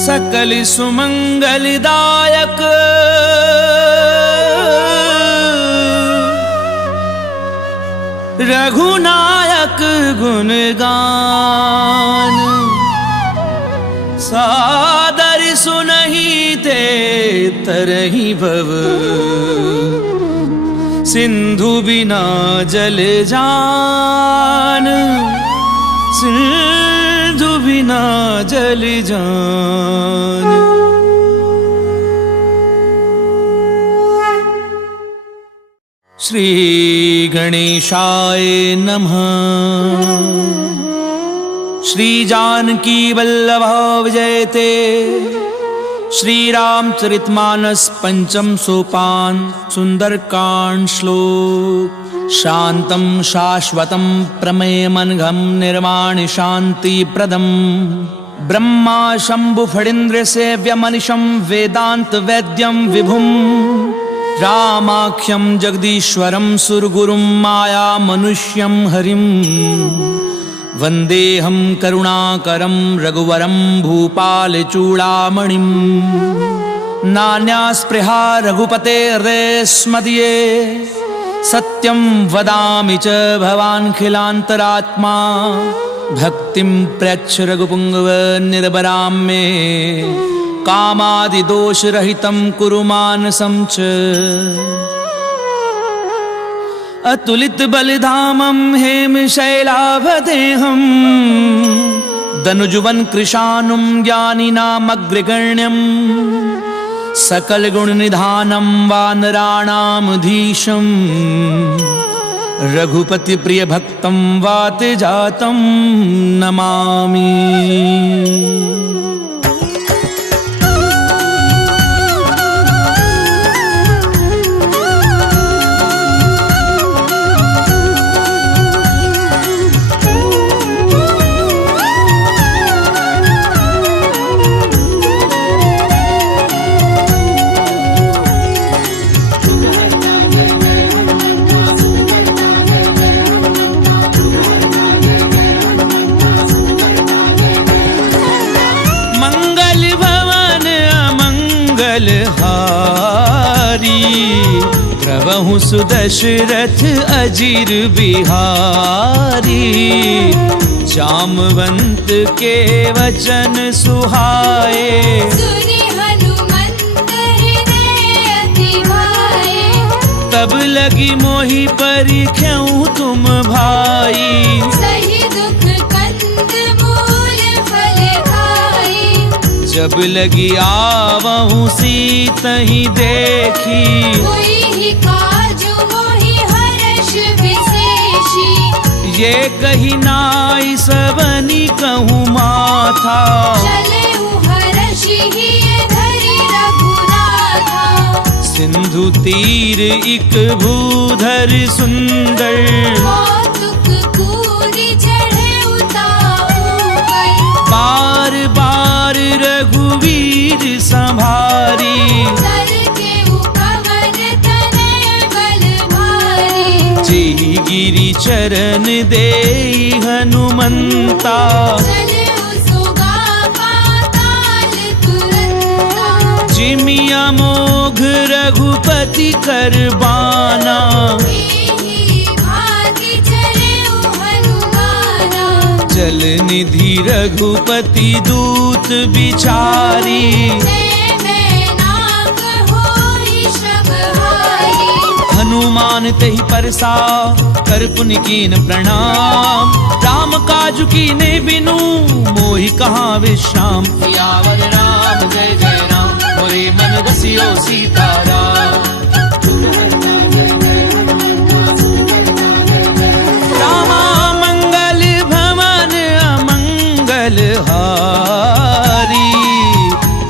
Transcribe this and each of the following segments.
सकल सुमंगलदायक रघुनायक गुणगान सादर सुनहि ते तरहि भव सिंधु बिना जल जान सिंधु बिना जल जान। श्री गणेशाय नमः। श्री जानकी वल्लभ विजयते। श्री रामचरितमानस पंचम सोपान सुंदरकांड श्लोक। शांतं शाश्वतं प्रमेयमनघं निर्वाणि शांति प्रदं ब्रह्मा शंभु फणीन्द्र सेव्यमनिशं वेदांत वैद्यं विभुं रामाख्यं जगदीश्वरं सुरगुरुं माया मनुष्यं हरिं वन्देऽहं करुणाकरं रघुवरं भूपालचूडामणिं। नान्या स्पृहा रघुपतेर्देस्मदीये सत्यं वदामि च भवान्खिलान्तरात्मा भक्तिं प्रयच्छ रघुपुङ्गव निर्भरां मे कामादिदोषरहितं कुरु मानसं च। अतुलित बलिधामं हेमशैलाभदेहं दनुजुवन कृशानुं ज्ञानिनामग्रगण्यं सकल गुण निधानं वानराणामधीशं रघुपति प्रिय भक्तं वात जातं नमामि। प्रभु सुदशरथ अजीर बिहारी जामवंत के वचन सुहाए सुनि हनुमंत हृदय अति भाए। तब लगी मोहि परिख्याऊं तुम भाई सही दुख कंद मूल फल खाई। जब लगी आवहूं सीतहि देखी कोई ही काजु मोहि हर्ष विशेषी। ये कही नाई सबनी कहूँ माथा चलेउ हर्षि हिय धरि रघुनाथा। सिंधु तीर इक भूधर सुंदर कौतुक कूरि चढ़ेउ ताऊ पर। बार बार रघुवीर संभारी तर केउ पवन तनय बल भारी। जी गिरि चरण देई हनुमंता चलेउ सुगा पाताल तुरंता। जिमिया मोघ रघुपति करबाना एहि भाति चलेउ हनुमाना। जल निधि रघुपति दूत बिचारी नाक होई श्रमहारी। हनुमान तेहि परसा कर पुनि कीन प्रणाम राम काजु कीने बिनु मोहि कहाँ विश्राम। सियावर राम जय जय राम मोरे मन बसियो सीताराम। रामा मंगल भवन अमंगल हारी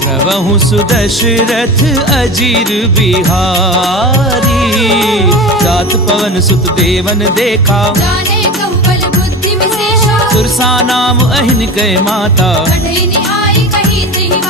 प्रभु सुदशरथ अजीर बिहारी। जात पवन सुत देवन देखा जाने कहु बल बुद्धि विशेषा। सुरसा नाम अहिन कै माता बढ़ई निहाई कही त्रिहि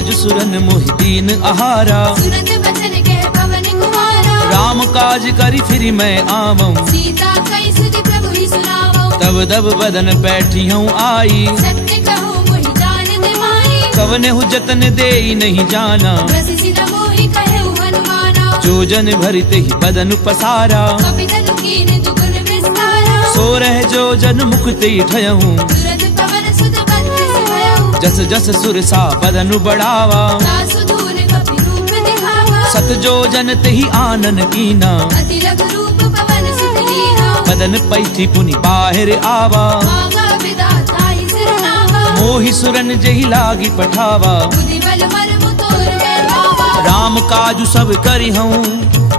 काज सुरन मोहि दीन आहारा। सुनत बचन कह पवन कुमारा। राम काज करि फिर मैं आवऊं, सीता कई सुधि प्रभु ही सुनावो। तब दब बदन बैठी हूँ आई। सत्य कहूँ मोहि जानत माही। कवने हु जतन देई नहीं जाना, बस सिदा मोहि कहु हनुमाना। जो जन भरित ही बदन पसारा। कपि तनु कीन दुगुन विस्तारा। सो रह जो जन मुक्ति ठयहूँ, तुरत पवन सुत बत्तीस भयउ। जस जस सुर सा बदनु बढ़ावा। दासु दूर कपि रूप दिखावा। सत जो जन तेहि आनन कीना, अति लघु रूप पवन सुत लीना। बदन पैठी पुनि बाहिर आवा। मांगा विधाता ही सिरनावा। मोहि सुरन जहि लागी पठावा। बुद्धि बल मर्म तोर है भावा। राम काजु सब करि हूँ,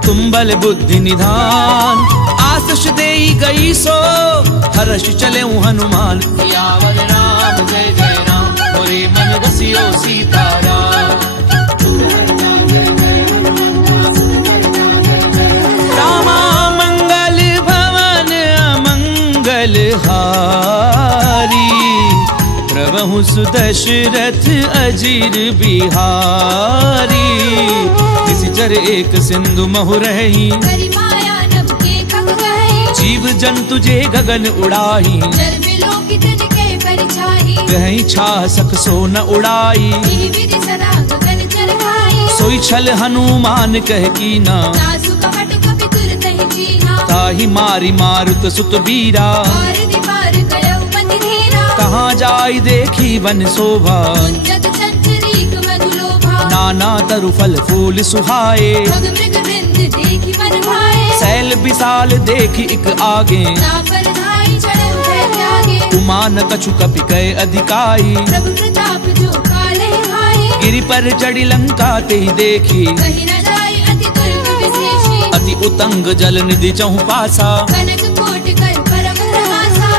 तुम बल बुद्धि निधान। आशीष देई गई सो, हर्ष चले हनुमान। सियावर राम जय जय राम, मोरे मन रसियो सीताराम। रामा मंगल भवन अमंगल हारी, प्रभु सुदशरथ अजीर बिहारी। निशिचर एक सिंधु महु रही, करि माया नभ के कब गए। जीव जंतु जे गगन उड़ाही। जल बिलोकित के परिछाई। कहीं छा सक सो न उड़ाई। इहि विधि सदा गगन चरखाई। सोई छल हनुमान कह कीना, दासु कपट कपि तुरत ही जीना। ताहि मारी मारुत सुत बीरा। पार दीपार कयउ मति धीरा। कहाँ जाई देखी वन शोभा, कुंजत चंचरीक मधुलोभा। नाना तरु फल फूल सुहाए। भग मृग वृंद देखि मन भाए। सैल विशाल देखी इक आगे, तापर धाई चढ़उ भय त्यागे। उमान कछु कपि कय अधिकाई। प्रभु प्रताप जो काले भाई। गिरि पर चढ़ी लंका ते देखी, कहि न जाय अति दुर्ग विशेषी। अति उतंग जल निधि चहु पासा। कनक कोट कर परम प्रहासा।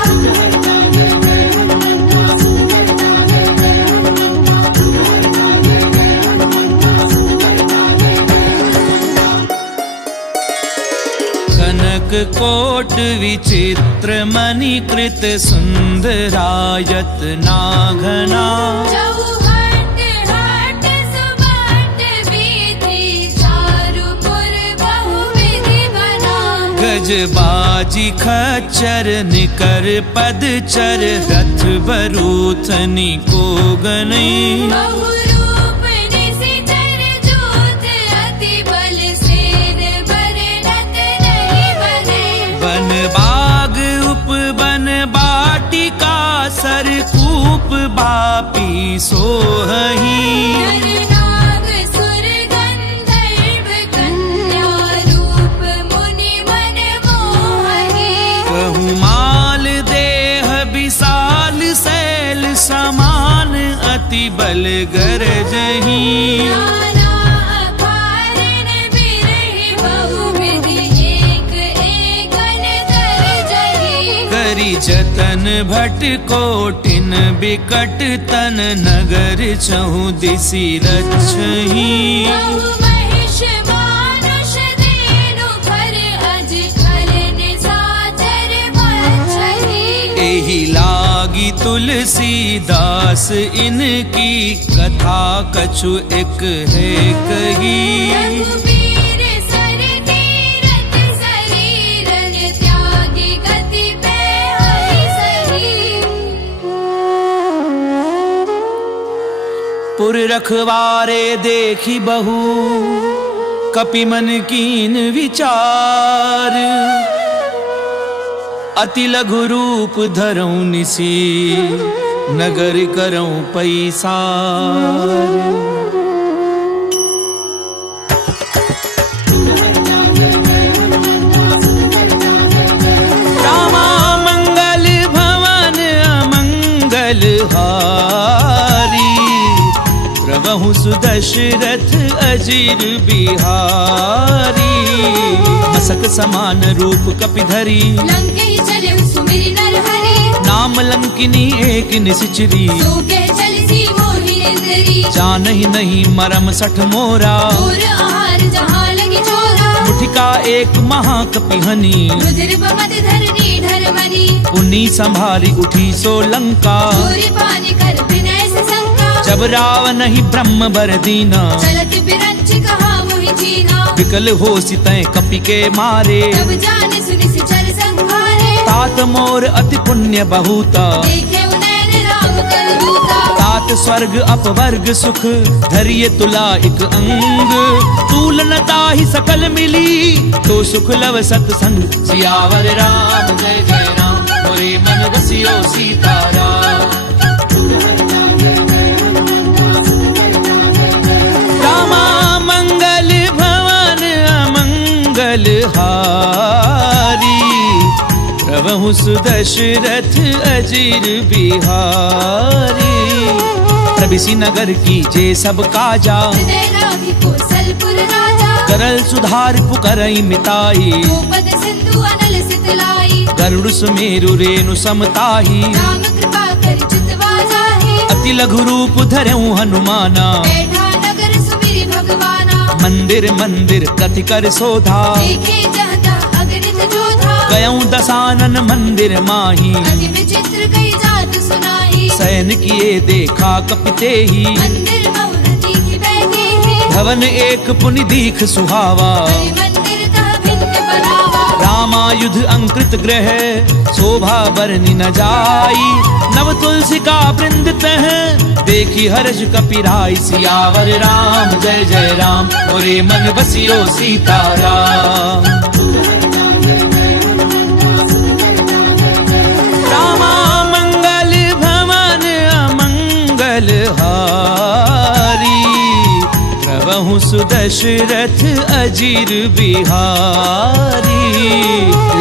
कनक कोट विचित्र मणिकृत सुंदरायत नाघना। चौहट हट सुबट विधि, चारुपुर बहुविधि बना। गजबाजी खच्चर निकर पदचर, रथ बरूथनी को गनई। बहुरूप निशिचर जूथ, अति बल सेन बरनत नहीं बने। वन बाग उपवन बाटिका, सरकूप बापी सोहही। नर नाग सुर गंधर्व, कन्या रूप मुनि मन मोहि। बहुमाल देह विशाल, शैल समान अति बल गरजही। नाना अकारण बिरहि, बहुविधि एक एकन दर्जहि। करि जतन भट कोटिन बिकट तन, नगर चहु दिसि रक्षही। बहु महिष मानुष देनु, खर अज खल निशाचर बछहि। एहि लागी तुलसीदास, इनकी कथा कछु एक है कही। रघुबीर सर तीरथ शरीरन, त्यागी गति पे हरि सही। पुर रखवारे देखी बहु, कपि मन कीन विचार। अति लघु रूप धरऊं निसी, नगर करऊं पैसार। रामा मंगल भवन अमंगल हारी, प्रभु सुदशरथ अजीर बिहारी। मसक समान रूप कपि धरी, लंके चले सुमिरि नर हरि। नाम लंकिनी एक निशिचरी। सोके चलसी मोहि इंद्री। जानहि नहीं मरम सठ मोरा, और आहार जहाँ लगे चोरा। मुठिका एक महाकपिहनी, रुधिर बमत धरनी ढरमनी। पुनी संभारी उठी सो लंका। सूर्य पानी कर विनय से शंका। जब रावण ही ब्रह्म बर दीना, चलत बिरंच कहा मोहि जीना। विकल हो सितय कपि के मारे, तब जान सुनि सिचर संहारे। तात मोर अति पुण्य बहुता, देखे उनैन राम कर दूता। तात स्वर्ग अपवर्ग सुख, धरिय तुला एक अंग। तूलनता ही सकल मिली, तो सुख लव सत्संग। सियावर राम जय जय राम, मोरे मन रसियो सीताराम। रामा मंगल भवन अमंगल हारी, प्रभु सुदशरथ अजीर बिहारी। प्रभिसी नगर की जे सब काजा, हृदय राखी कौशलपुर राजा। करल सुधार पुकरई मिताई, गोपद सिंधु अनल सितलाई। गरुड़ सुमेरु रेणु समताही, राम कृपा कर चितवा जाहे। अति लघु रूप धरऊं हनुमाना, बैठा नगर सुमिरि भगवाना। मंदिर मंदिर कथि कर सोधा, देखे जहता अगणित जोधा। गयऊं दसानन मंदिर माही, अति विचित्र कई जात सुनाई। सैन किए देखा कपिते ही, मंदिर बहुरति की बैठी है। भवन एक पुनि दीख सुहावा। हरि मंदिर तह भिन्न बनावा। रामायुध अंकृत ग्रह, शोभा बरनि न जाई। नव तुलसी का वृंद तह, देखी हर्ष कपिराई। सियावर राम जय जय राम, मोरे मन बसियो सीताराम। रामा मंगल भवन अमंगल हारी, प्रभु सुदशरथ अजीर बिहारी।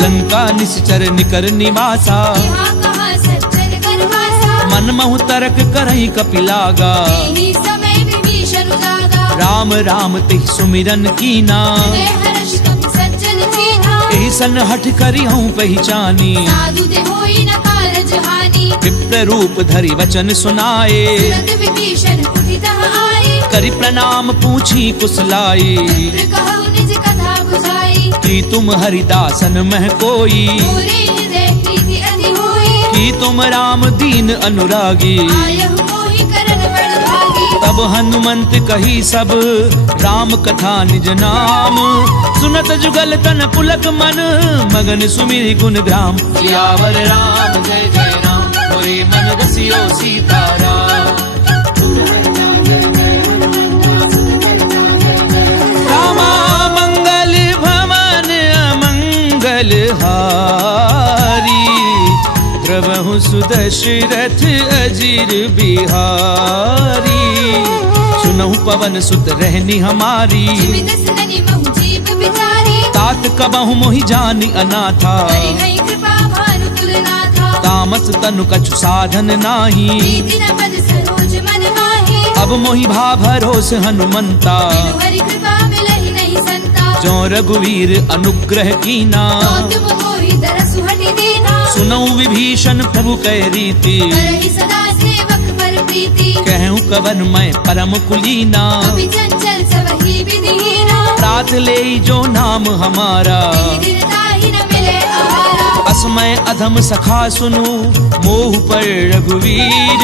लंका निश्चर निकर निवासा, यहाँ कहाँ सज्जन कर वासा। मन महु तरक करहि कपिलागा। यही समय विभीषण जागा। राम राम तिह सुमिरन कीना, हृदय हर्ष कपि सज्जन कीन्हा। एहि सन हठ करी हूँ पहचानी। साधु ते होई न कारज हानि। विप्र रूप धरि वचन सुनाए, तुरत विभीषण उठि तह आए। करि प्रणाम पूछी कुशलाई। विप्र कहु निज कथा बुझाई। कि तुम हरिदासन मह कोई, मोरे हृदय प्रीति अति होई। कि तुम राम दीन अनुरागी। आयहु मोहि करन बड़ भागी। तब हनुमंत कही सब, राम कथा निज नाम। सुनत जुगल तन पुलक मन, मगन सुमिरि गुण ग्राम। सियावर राम जय जय राम, मोरे मन रसियो सीताराम। रामा मंगल भवन अमंगल हारी, प्रभु सुदशरथ अजीर बिहारी। सुनहु पवन सुत रहनी हमारी, जिमि दस ननि महु जीव बिचारी। तात कबहु मोहि जानि अनाथा। हरि कृपा भानु तुलनाथा। तामस तनु कछु साधन नाही, प्रीति न पद सरोज मन माही। अब मोहि भा भरोस हनुमंता। बिनु हरि कृपा मिलहि नहीं संता। जो रघुवीर अनुग्रह कीना, तो तुम मोहि दरसु हटि दीना। सुनऊ विभीषण प्रभु कै रीति। करहि सदा सेवक पर प्रीति। कहूँ कवन मैं परम कुलीना। अभी चंचल सबहि विधिहीना। प्रात ले जो नाम हमारा, दिन ताहि न मिले आहारा। असमय अधम सखा सुनु, मोह पर रघुवीर।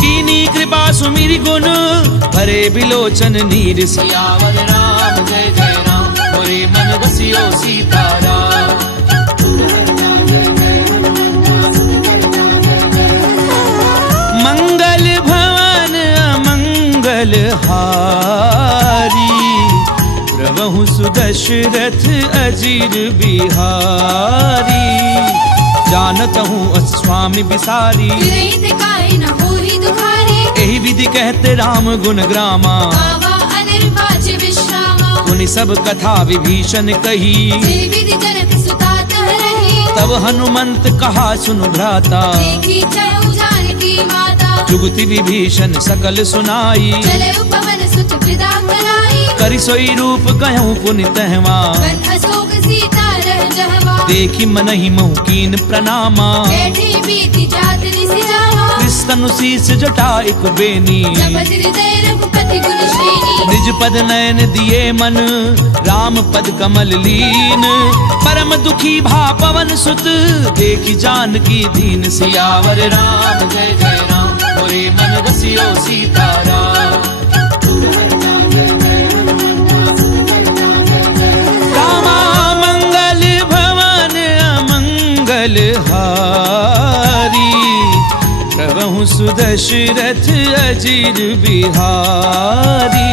कीनी कृपा सुमिरि गुण, भरे बिलोचन नीर। सियावर राम जय जय राम, मोरे मन बसियो सीताराम। मंगल भवन अमंगल हारी, प्रभु सुदशरथ अजीर बिहारी। जानत हूँ स्वामी बिसारी, रहित काहि न होहि दुखारी। एहि विधि कहते राम गुण ग्रामा। आवा अनिर्वाच विश्रामा। पुनि सब कथा विभीषण कही, जे विधि जनक सुता तह रही। तब हनुमंत कहा सुनु भ्राता। देखी चहु जानकी माता। जुगति विभीषण सकल सुनाई, चले पवन सुत विदा कराई। करि सोई रूप गयऊं पुनि तहवा। वन अशोक सीता रह जहवा। देखी मनहि महु कीन प्रणामा। बैठी बीती जात निसि जावा। कृष्ण शीस जटा एक बेनी, जपत हृदय रघुपति अति गुण श्रेणी। निज पद नयन दिए मन राम पद कमल लीन, परम दुखी भा पवन सुत देखी जानकी दीन। सियावर राम जय जय राम, मोरे मन रसियो सीताराम। रामा मंगल भवन अमंगल हारी, प्रभु सुदशरथ अजीर बिहारी।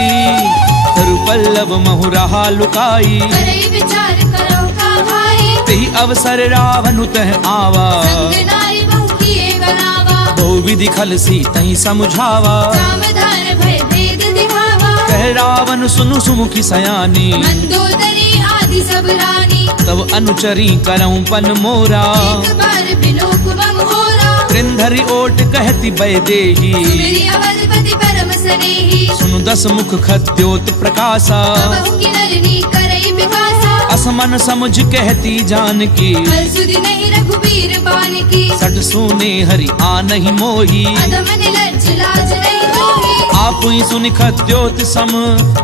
तरुपल्लव महु रहा लुकाई, करई विचार करो का भाई। तेहि अवसर रावण तह आवा, संग नारी बहु किए बनावा। बहु विधि खल सी तहि समझावा। सावधान भय भेद दिखावा, कह रावण सुनु सुमुखी सयानी। मंदोदरी आदि सब रानी, तब अनुचरी करऊं पन मोरा। एक बार बिलोक मम होरा। त्रिंधरी ओट कहती बैदेही, सुमिरि अवधपति परम स्नेही। सुनु दस मुख खद्योत प्रकाशा। बहु की नलिनी करई बिकासा, असमन समझ कहती जानकी। हर सुधि नहीं रघुबीर बान की। सट सुने हरि आनहि मोही, अधम निलज्ज लाज नहीं तोही। आप ही सुनि खद्योत सम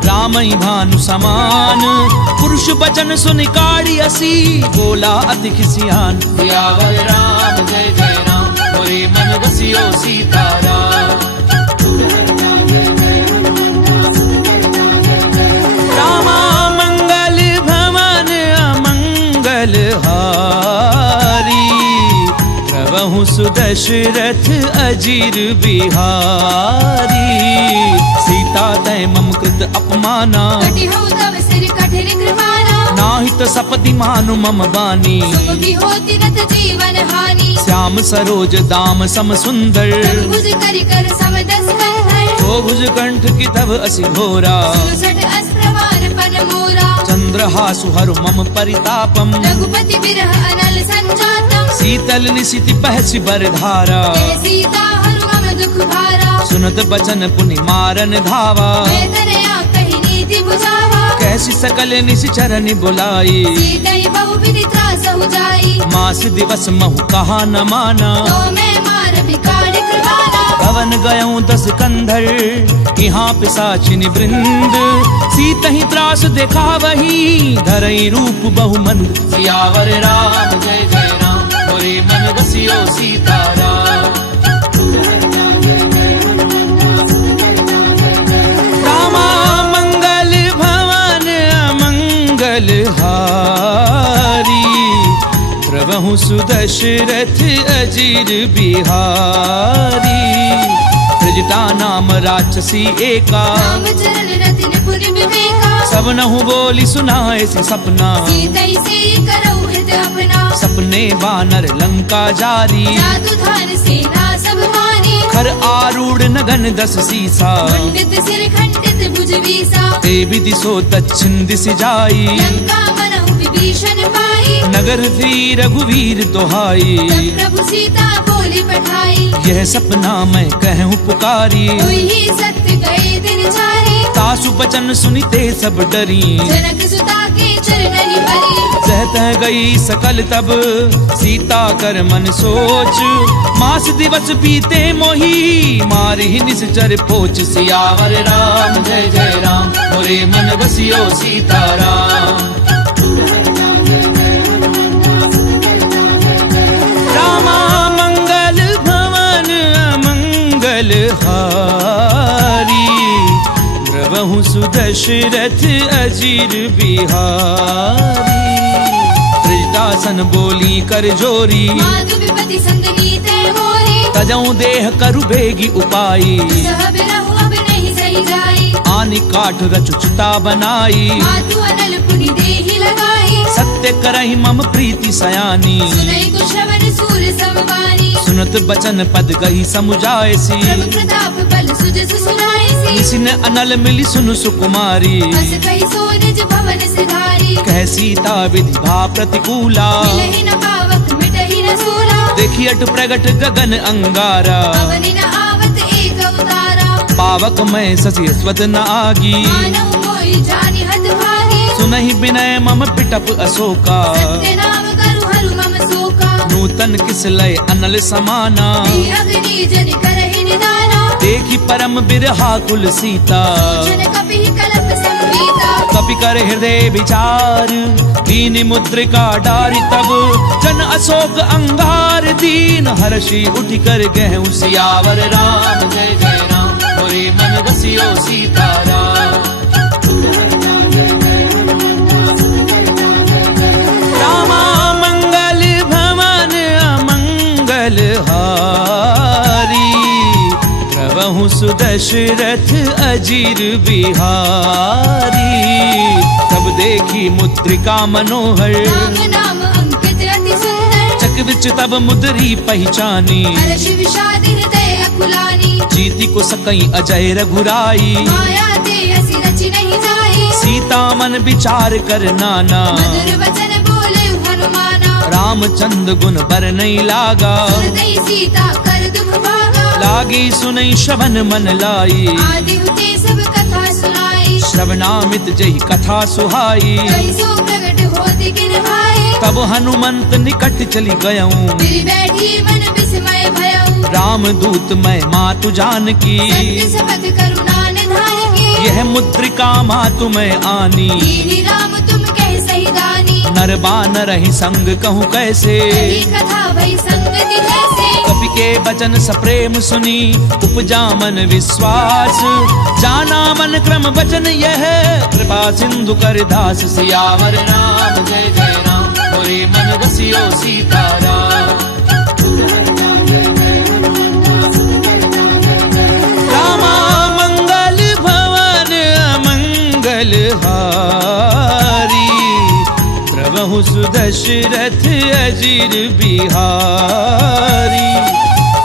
राम ही भानु समान। पुरुष बचन सुनि काढ़ी असी, बोला अति खिसियान। सियावर राम जय जय राम, मोरे मन रसियो सीताराम। रामा मंगल भवन अमंगल हारी, प्रभु सुदशरथ अजीर बिहारी। सीता तय मम कृत अपमाना, कटि हो तव सिर कठिन कृपाना। नाहित सपति मानु मम बानी। सुमुखी होती नत जीवन हानि, श्याम सरोज दाम सम सुंदर। भुज करि कर सम दस कंधर। तो भुज कंठ की तव असि घोरा, 67 अस्त्रवार पन मोरा। चंद्रहासु हरु मम परितापम। रघुपति बिरह अनल संजातम, शीतल निशिति बहसि बरधारा। जय सीता हरु मम दुख भारा। सुनत बचन पुनि मारन धावा, मैं तनया कहि नीति बुझावा। कैसी सकल निशिचरनि बुलाई। सीतई बहु विधि त्रासहु जाई, मास दिवस महु कहा न माना। तो मैं मार बिगाड़ कृपाना। पवन गयऊं 10 कंधर, यहाँ पिशाचिनि वृंद। सीतहि त्रास देखा वही, धरई रूप बहुमंद। सियावर राम जय जय राम, मोरे मन रसियो सीताराम। रामा मंगल भवन अमंगल हारी, प्रभु सुदशरथ अजीर बिहारी। त्रिजटा नाम राक्षसी एका, राम चरण रतिन पुर विवेका। सब नहु बोली सुनाए से सपना। सीतई से करऊ हित अपना, सपने बानर लंका जारी। जादू धार सेना सब मानी। खर आरूढ़ नगन 10 सीसा, खंडित सिर खंडित भुज बीसा। ते विधि सो दक्षिण दिशि जाई। लंका मनहु विभीषण पाई, नगर फिरी रघुवीर दोहाई। तब प्रभु सीता बोली पठाई। यह सपना मैं कहूँ पुकारी, हुई ही सत्य गए दिन चारे। सासु बचन सुनिते सब डरी। जनक सुता के चरणनि भरी, सहत गई सकल तब सीता कर मन सोच। मास दिवस बीते मोही, मारी निश्चर पोच। सियावर राम जय जय राम, मोरे मन बसियो सीताराम। रामा मंगल भवन अमंगल हारी, प्रभु सुदशरथ अजीर बिहारी। त्रिजटासन बोली कर जोरी, माधु विपति संगनी तय मोरी। तजऊं देह करु बेगी उपाई। सह बिरहु अब नहीं सही जाई, आनि काठ रचुचिता बनाई। माधु अनल पुनि देहि लगाई। सत्य करहि मम प्रीति सयानी, सुनई को श्रवण सूर समवानी। सुनत बचन पद गही समुझायसी। प्रभु प्रताप बल सुजस सुनाईसी। निसिन अनल मिली सुनु सुकुमारी। अस कहि सो निज भवन सिधारी। कह सीता विधि भा प्रतिकूला, मिलहि न पावक मिटहि न सूला। देखी अट प्रगट गगन अंगारा। अवनि न आवत एक अवतारा। पावक मैं ससी स्वत न आगी, मानव मोहि जानि हत भागी। सुनहि विनय मम पिटप अशोका। सत्य नाम करु हरु मम शोका। नूतन किस लय अनल समाना। दी अग्नि जनि करहि निदाना। देखी परम बिरहा कुल सीता जन कपि कलप संवीता कपि कर हृदय विचार दीन मुद्रिका डारी तब जन अशोक अंगार दीन हर्षि उठ कर गहु सियावर राम जय जय राम मोरे मन बसियो सीताराम रामा मंगल भवन अमंगल हारी प्रभु सुदशरथ अजीर बिहारी तब देखी मुद्रिका मनोहर राम नाम अंकित अति सुंदर चक विच तब मुद्री पहचानी हर्ष विषाद हृदय अकुलानी जीती को सकई अजय रघुराई माया ते हसी रचि नहीं जाई सीता मन विचार कर नाना मधुर वचन बोले हनुमाना रामचंद्र गुण बर नहीं लागा हृदय सीता कर दुख भागा लागी सुनई श्रवण मन लाई आदि हुते सब कथा सुनाई श्रवणामित जही कथा सुहाई कई सो प्रगट होति किन भाई तब हनुमंत निकट चली गयऊं गिरि बैठी मन विस्मय भयऊ राम दूत मैं मातु जानकी सत्य शपथ करुणा निधान की यह मुद्रिका मातु मैं आनी दीनी राम तुम कह सही दानी नर बानर ही संग कहूँ कैसे कही कथा भई संगति जैसे कपि के वचन सप्रेम सुनी उपजा मन विश्वास जाना मन क्रम वचन यह कृपा सिंधु कर दास सियावर राम जय जय राम मोरे मन बसियो सीताराम रामा मंगल भवन अमंगल हारी प्रभु सुदशरथ अजीर बिहारी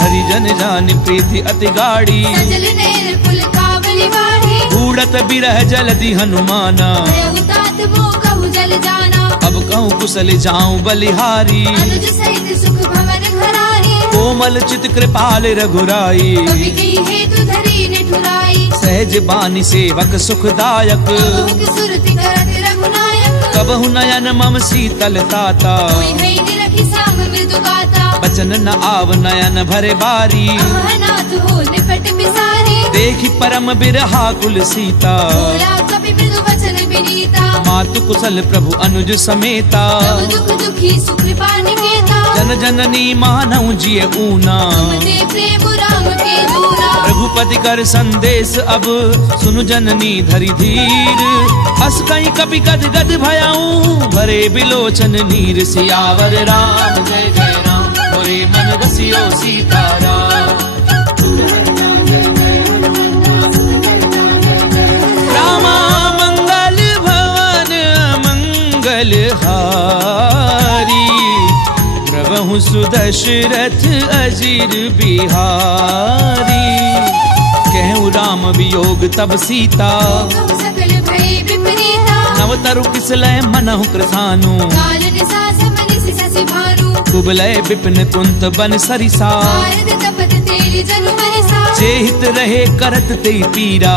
हरिजन जान प्रीति अति गाड़ी सजल नैन पुल कावली बाढ़ी बूढ़त बिरह जलधि हनुमाना भयउ तात मोह कहु जल जाना अब कहूँ कुशल जाऊं बलिहारी अनुज सहित सुख भवन घराही कोमल चित कृपाल रघुराई कवि कही हेतु धरी निठुराई सहज बानी सेवक सुखदायक बहु सुरति करत रघुनायक कबहु नयन मम शीतल ताता कोई है निरखि साम मृदु गाता बचन न आव नयन भरे बारी अहनाथ हो निपट बिसारी देखी परम बिरहा कुल सीता बोला कपि मृदु वचन विनीता मातु कुशल प्रभु अनुज समेता प्रभु दुख दुखी सुख कृपा निकेता जन जननी मानव जिय ऊना तुमते प्रेम राम के दूरा रघुपति कर संदेश अब सुनु जननी धरि धीर अस कहीं कपि गद गद भयाऊं भरे बिलोचन नीर सियावर राम जय जय राम मोरे मन बसियो सीताराम रामा मंगल भवन अमंगल हारी प्रभु सुदशरथ अजीर बिहारी कहूँ राम वियोग तब सीता कहु सकल भय विपरीता नव तरु किसलय मनहु कृसानु काल निसा समनि सिसि भानु कुबलय विपिन कुंत बन सरिसा भारत तपत तेली जनु मरिसा चेहित रहे करत ते पीरा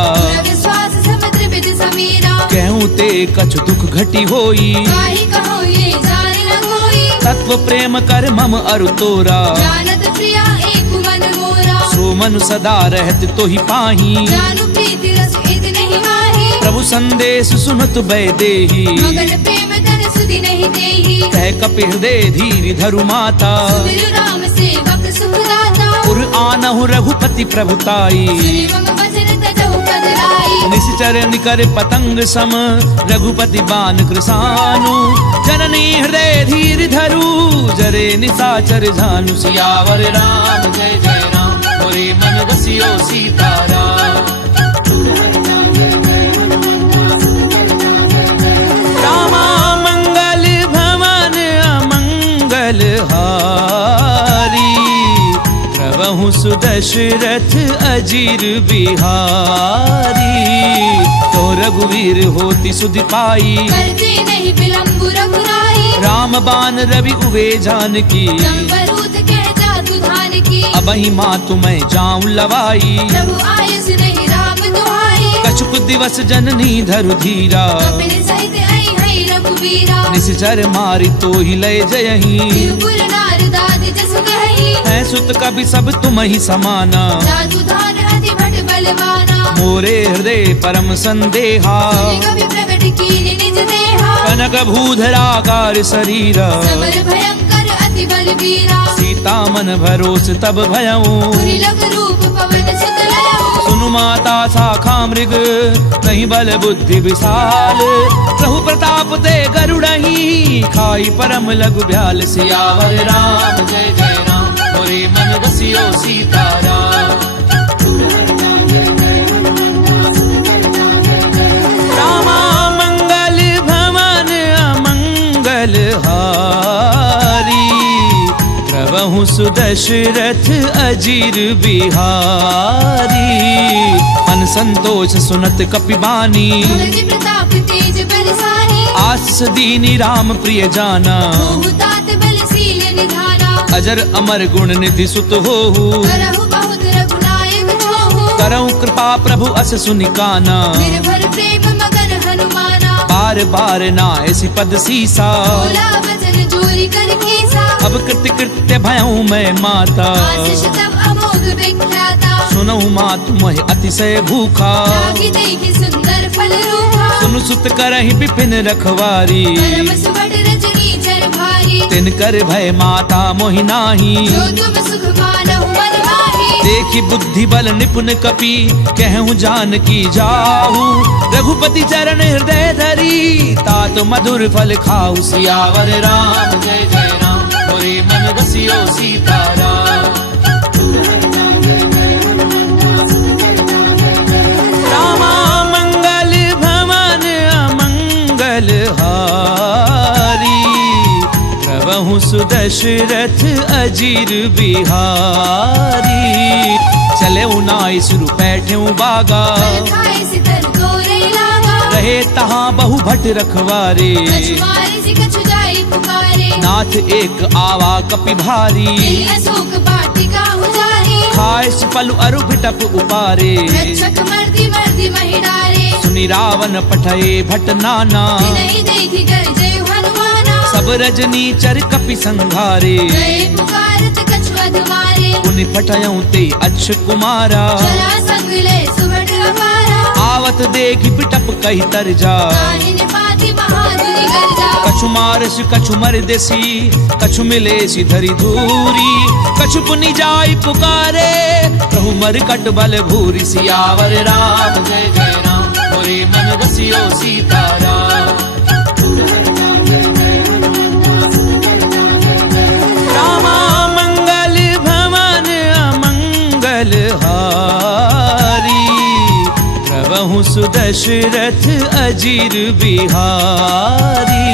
विश्वास समुद्र विद समीरा कहूँ ते कछु दुख घटी होई काहि कहो ये जान न कोई तत्व प्रेम कर मम अरु तोरा जानत प्रिया एक मन मोरा सो मनु सदा रहत तो ही पाही जानु प्रीति रस इद नहीं माही प्रभु संदेश सुनत बै देही मगन प्रेम धन सुधि नहीं देही कह कपि हृदय धीर धरु माता सुमिरु राम सेवक सुख दाता पुर आनहु रघुपति प्रभुताई सुनि मम वचन तजहु पद लाई निश्चर निकर पतंग सम रघुपति बान कृसानु जननी हृदय धीर धरु जरे निशाचर झानु सियावर राम जय जय राम मोरे मन बसियो सीताराम रामा मंगल भवन अमंगल हारी प्रभु सुदशरथ अजीर बिहारी तो रघुवीर होती सुधि पाई करते नहीं विलंब रघुराई राम बान रवि उवे जानकी जम्बरूत कह जातु धान की अबहि मातु मैं जाऊं लवाई प्रभु आयुष नहीं राम दुहाई कछुक दिवस जननी धरु धीरा कपिल सहित आई है रघुवीरा निश्चर मारि तो ही लय जयही त्रिपुर नारदादि जसु गही है मैं सुत कवि सब तुम ही समाना, जादूधान अति भट बलवाना, मोरे हृदय परम संदेहा, कवि प्रकट कीन निज देहा, कनक भूधराकार शरीरा, समर भयंकर अति बलवीरा, सीता मन भरोस तब भयऊ, पुरी लग रूप पवन सुत लयऊ, सुनु माता शाखा मृग, नहीं बल बुद्धि विशाल, प्रभु प्रताप ते गरुड़ही, खाई परम लघु ब्याल, सियावर राम जय जय राम, मोरे मन बसियो सीताराम। रामा मंगल भवन अमंगल हारी, प्रभु सुदशरथ अजीर बिहारी, मन संतोष सुनत कपिबानी, तुलसी प्रताप तेज बलसानी, आस दीनी राम प्रिय जाना, तात बलशील निधाना, अजर अमर गुण निधि सुत होहु, करहु बहुत रघुनायक छोहु, करहु कृपा प्रभु अस सुनिकाना, निर्भर प्रेम मगन हनुमाना, बार बार नायसि पद सीसा, बोला वचन जोरी कर कीसा, अब कृत्य कृत्य भयऊ मैं माता, आशीष तब अमोघ विख्याता, सुनऊ मात मोह अतिशय भूखा, लागी देखी सुंदर फल रूपा, सुनु सुत करहि विपिन रखवारी, परम सुबट रजनी चर भारी, तिन कर भय माता मोहि नाही, जो तुम सुख मानहु मन माही, देखी बुद्धि बल निपुण कपि, कहूँ जान की जाहू, रघुपति चरण हृदय धरी, तात मधुर फल खाऊ, सियावर राम जय जय राम, मोरे मन बसियो सीताराम। रामा मंगल भवन अमंगल हारी, प्रभु सुदशरथ अजीर बिहारी, चले उनाई सुरु बैठे बागा, खाए सितर तोरे लागा, रहे तहाँ बहु भट रखवारे, कछु मारे से कछु जाई पुकारे, नाथ एक आवा कपि भारी, दिल अशोक वाटिका उजारी, खाए पलु अरु बिटप उपारे, रक्षक मर्दी मर्दी महिडारे, सुनि रावण पठये भट नाना, नहीं देखी कर जय हनुमाना, सब रजनी चर कपि संघारे, गए पुकारत कछु अधमारे, पुनि पठयऊ ते अक्ष कुमारा, चला संग ले सुबट अपारा, आवत देखि बिटप कही तर जा, काहिन पाति बहादुरी गर्जा, कछु मारस कछु मर देसी, कछु मिले सी धरी धूरी, कछु पुनि जाई पुकारे, प्रभु मर कट बल भूरी, सियावर राम जय जय राम, मोरे मन बसियो सीताराम। रामा मंगल भवन अमंगल हारी, प्रभु सुदशरथ अजीर बिहारी,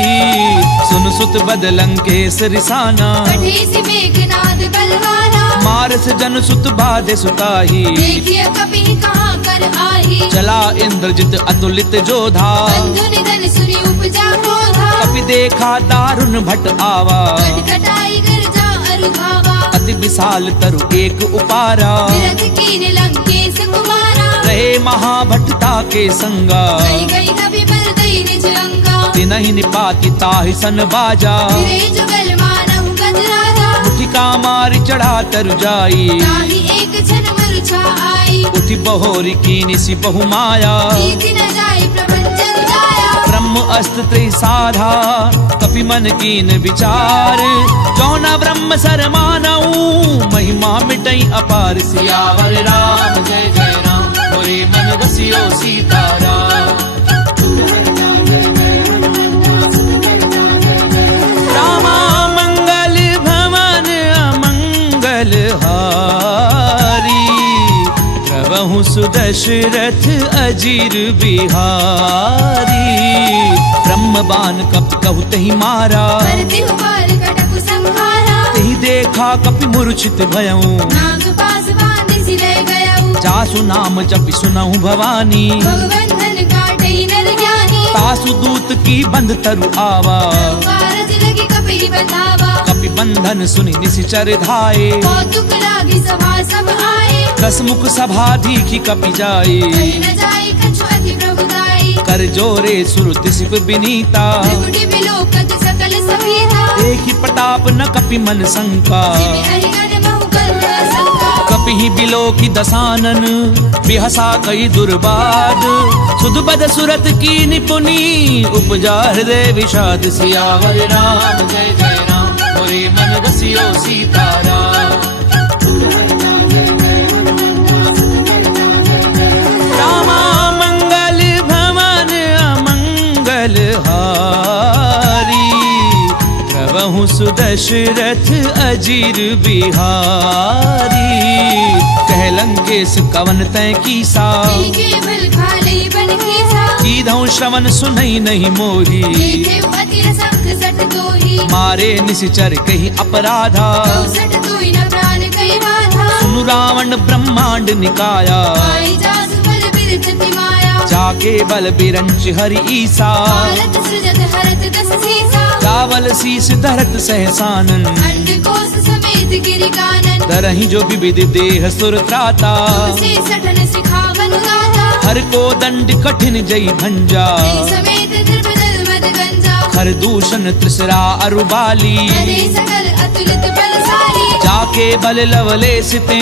सुन सुत बदलंकेश रिसाना, कठेसी मेघनाद बलवाना, मारस जन सुत बाधे सुताही, देखिए कपि कहाँ कर आही, चला इंद्रजित अतुलित जोधा, बंधु निधन सुनी उपजा क्रोधा, कपि देखा दारुण भट आवा, कटकटाई गर्जा अरुधावा, अति विशाल तरु एक उपारा, विरथ कीन लंकेश कुमारा, रहे महाभटता के संगा, गई गई कपि बल दई निज अंगा, तिनहि निपाति ताहि सन बाजा, फिरे जुगल मानहु गजराजा, मुठिका मारि चढ़ा तरु जाई, ताहि एक क्षण मरुछा आई, उठि बहोरी कीनि सि बहु माया, जीति न जाय प्रपंचन जाया, ब्रह्म अस्त्र त्रिसाधा, कपि मन कीन विचार, जौना ब्रह्म सर मानऊ, महिमा मिटई अपार, सियावर राम जय जय राम, मोरे मन बसियो सीताराम। रामा मंगल भवन अमंगल हारी, प्रभु सुदशरथ अजीर बिहारी, ब्रह्म बाण कपि कहु तहि मारा, करति हुबार कटक संहारा, तहि देखा कपि मूर्छित भयऊ, नाग पास बांधि सिले गयऊ, जासु नाम जपि सुनहु भवानी, भगवंधन काटई नर ज्ञानी, तासु दूत की बंध तरु आवा, कारज लगी कपि बतावा, कपि बंधन सुनि निशिचर धाये, कौतुक लागी सभा सब आए, दस मुख सभा दीखी कपि जाए, कहीं न जाए कछु अति प्रभुदाई, कर जोरे सुरति सिप बिनीता, त्रिपुटी बिलोकत सकल सभीता, देखी प्रताप न कपि मन शंका, जिमि अहिगन बहु कर पिहि बिलो की दसानन बिहसा कई दुर्बाद सुध बद सुरत की निपुनी उपजा हृदय विषाद सियावर राम जय जय राम मोरे मन रसियो सीताराम रामा मंगल भवन अमंगल हारी प्रभु सुदशरथ अजीर बिहारी कह लंकेश कवन तय कीसा केवल खाले बन कीसा सीधौ श्रवण सुनई नहीं मोही देखे अतिर संख सट तोही मारे निश्चर कही अपराधा सट तोही न प्राण कई बाधा सुनु रावण ब्रह्मांड निकाया आई जासु बल बिरचति माया जाके बल बिरंच हरि ईसा भारत सृजत हरत दस सीसा चावल शीस धरत सहसानन अंड कोस समेत गिरि कानन दरहि जो विविध देह सुर त्राता से सठन सिखावन गाथा हर को दंड कठिन जई भंजा समेत द्रपदल मद गंजा हर दूषण त्रिसरा अरुबाली हरे सकल अतुलित बलशाली जाके बल लवलेसिते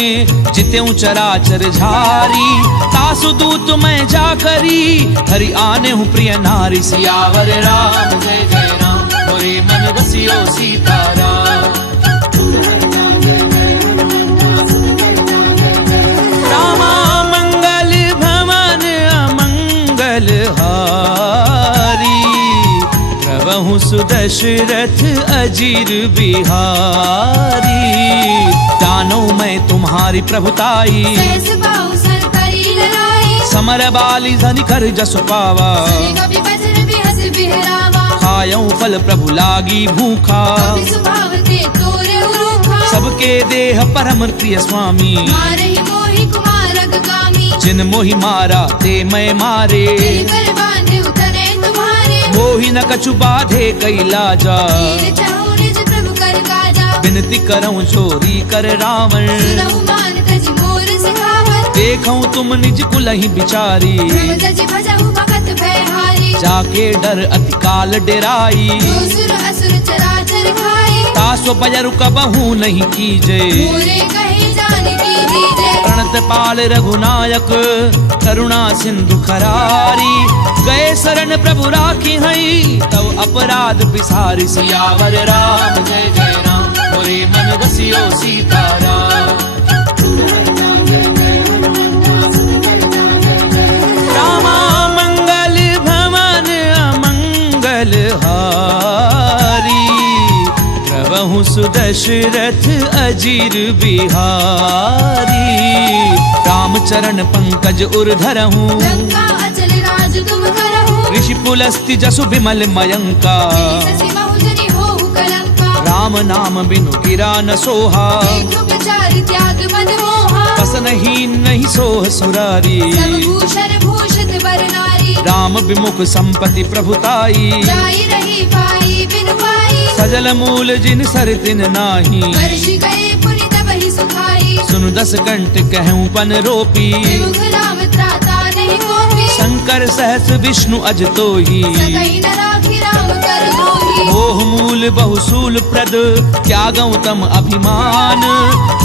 जित्यों चराचर झारी तासु दूत मैं जा करी हरि आने हूँ प्रिय नारी सियावर राम जय जय राम मोरे मन रसियो सीताराम रामा मंगल भवन अमंगल हारी प्रभु सुदशरथ अजीर बिहारी जानो मैं तुम्हारी प्रभुताई सहस पाऊ सर करी लड़ाई समर बाली धनि कर जसु पावा कभी बजर बिहस बिहरावा खायऊ फल प्रभु लागी भूखा कभी सुभावते तोरे उरूखा सबके देह परम प्रिय स्वामी मारे मोहि कुमारक कामी जिन मोहि मारा ते मैं मारे तेरे कर बांधे उतरे तुम्हारे मोहि न कछु बाधे कैलाजा वीर चाहु निज प्रभु कर काजा विनती करऊं चोरी कर रावण सुनहु मान तज मोर सिखावन देखऊं तुम निज कुलहि बिचारी प्रभु तज भजहु भगत भयहारी जाके डर अति काल डेराई जो सुर असुर चराचर खाई तासो बजरु कबहू नहीं कीजे मोरे कहे जान की दीजे प्रणत पाल रघुनायक करुणा सिंधु खरारी गए शरण प्रभु राखी हई तव अपराध बिसारी सियावर राम जय जय राम मोरे मन रसियो सीताराम रामा मंगल भवन अमंगल हारी प्रभु सुदशरथ अजीर बिहारी रामचरण पंकज उर्धरहूँ लंका अचल राज तुम करहु ऋषि पुलस्ति जसु विमल मयंका ससी बहुजनी होहु कलंका राम नाम बिनु गिरा न सोहा देखो विचार त्याग मद मोहा बसनहीन नहीं सोह सुरारी सब भूषण भूषित वर नारी राम विमुख संपत्ति प्रभुताई जाई रही पाई बिन पाई सजल मूल जिन सर तिन नाही वर्ष गए पुनि तब ही सुखाई सुनु दस कंठ कहूँ पन रोपी मुख राम त्राता नहीं कोपी शंकर सहस विष्णु अज तोही सकई न राखी राम कर दोही मोह मूल बहुसूल प्रद त्यागऊ तम अभिमान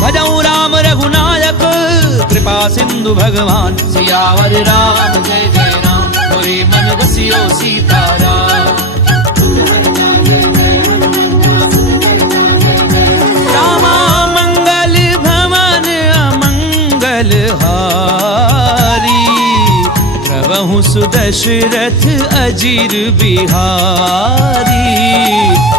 भजऊ राम रघुनायक कृपा सिंधु भगवान सियावर राम जय जय राम मोरे मन रसियो सीताराम रामा मंगल भवन अमंगल हारी प्रभु सुदशरथ अजीर बिहारी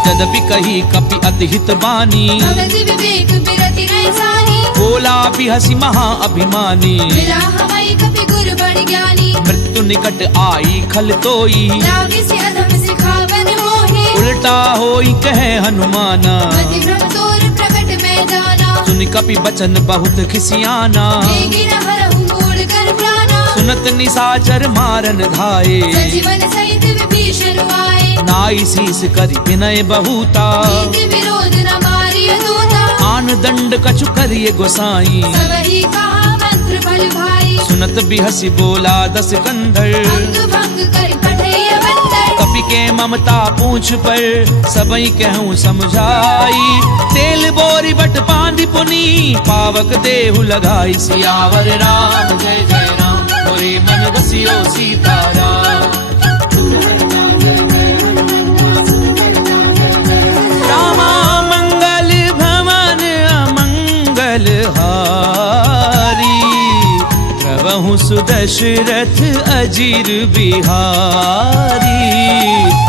यद्यपि कही कपि अति हित बानी भगत विवेक बिरति नहीं सानी बोला भी हसी महा अभिमानी मिला हमारी कपि गुरु बड़ ज्ञानी मृत्यु निकट आई खल तोई लागे से अधम सिखावन मोहे उल्टा होई कहे हनुमाना मति भ्रम तोर प्रकट में जाना सुन कपि बचन बहुत खिसियाना देगी न हरहु मूल कर प्राणा सुनत निसाचर मारन धाये सजीवन सहित विभीषण आए नाई शीस करि विनय बहुता नीति विरोध न मारिय दूता आन दंड कछु करिए गोसाई सब ही कहा मंत्र बल भाई सुनत बिहसी बोला दस कंधर अंग भंग कर पठैय बंदर कपि धरि के ममता पूछ पर सबई कहूँ समझाई। तेल बोरी बट बांधी पुनी पावक देहु लगाई। सियावर राम जय जय राम मोरे मन बसियो सीताराम। रामा मंगल भवन अमंगल हारी प्रभु सुदशरथ अजीर बिहारी।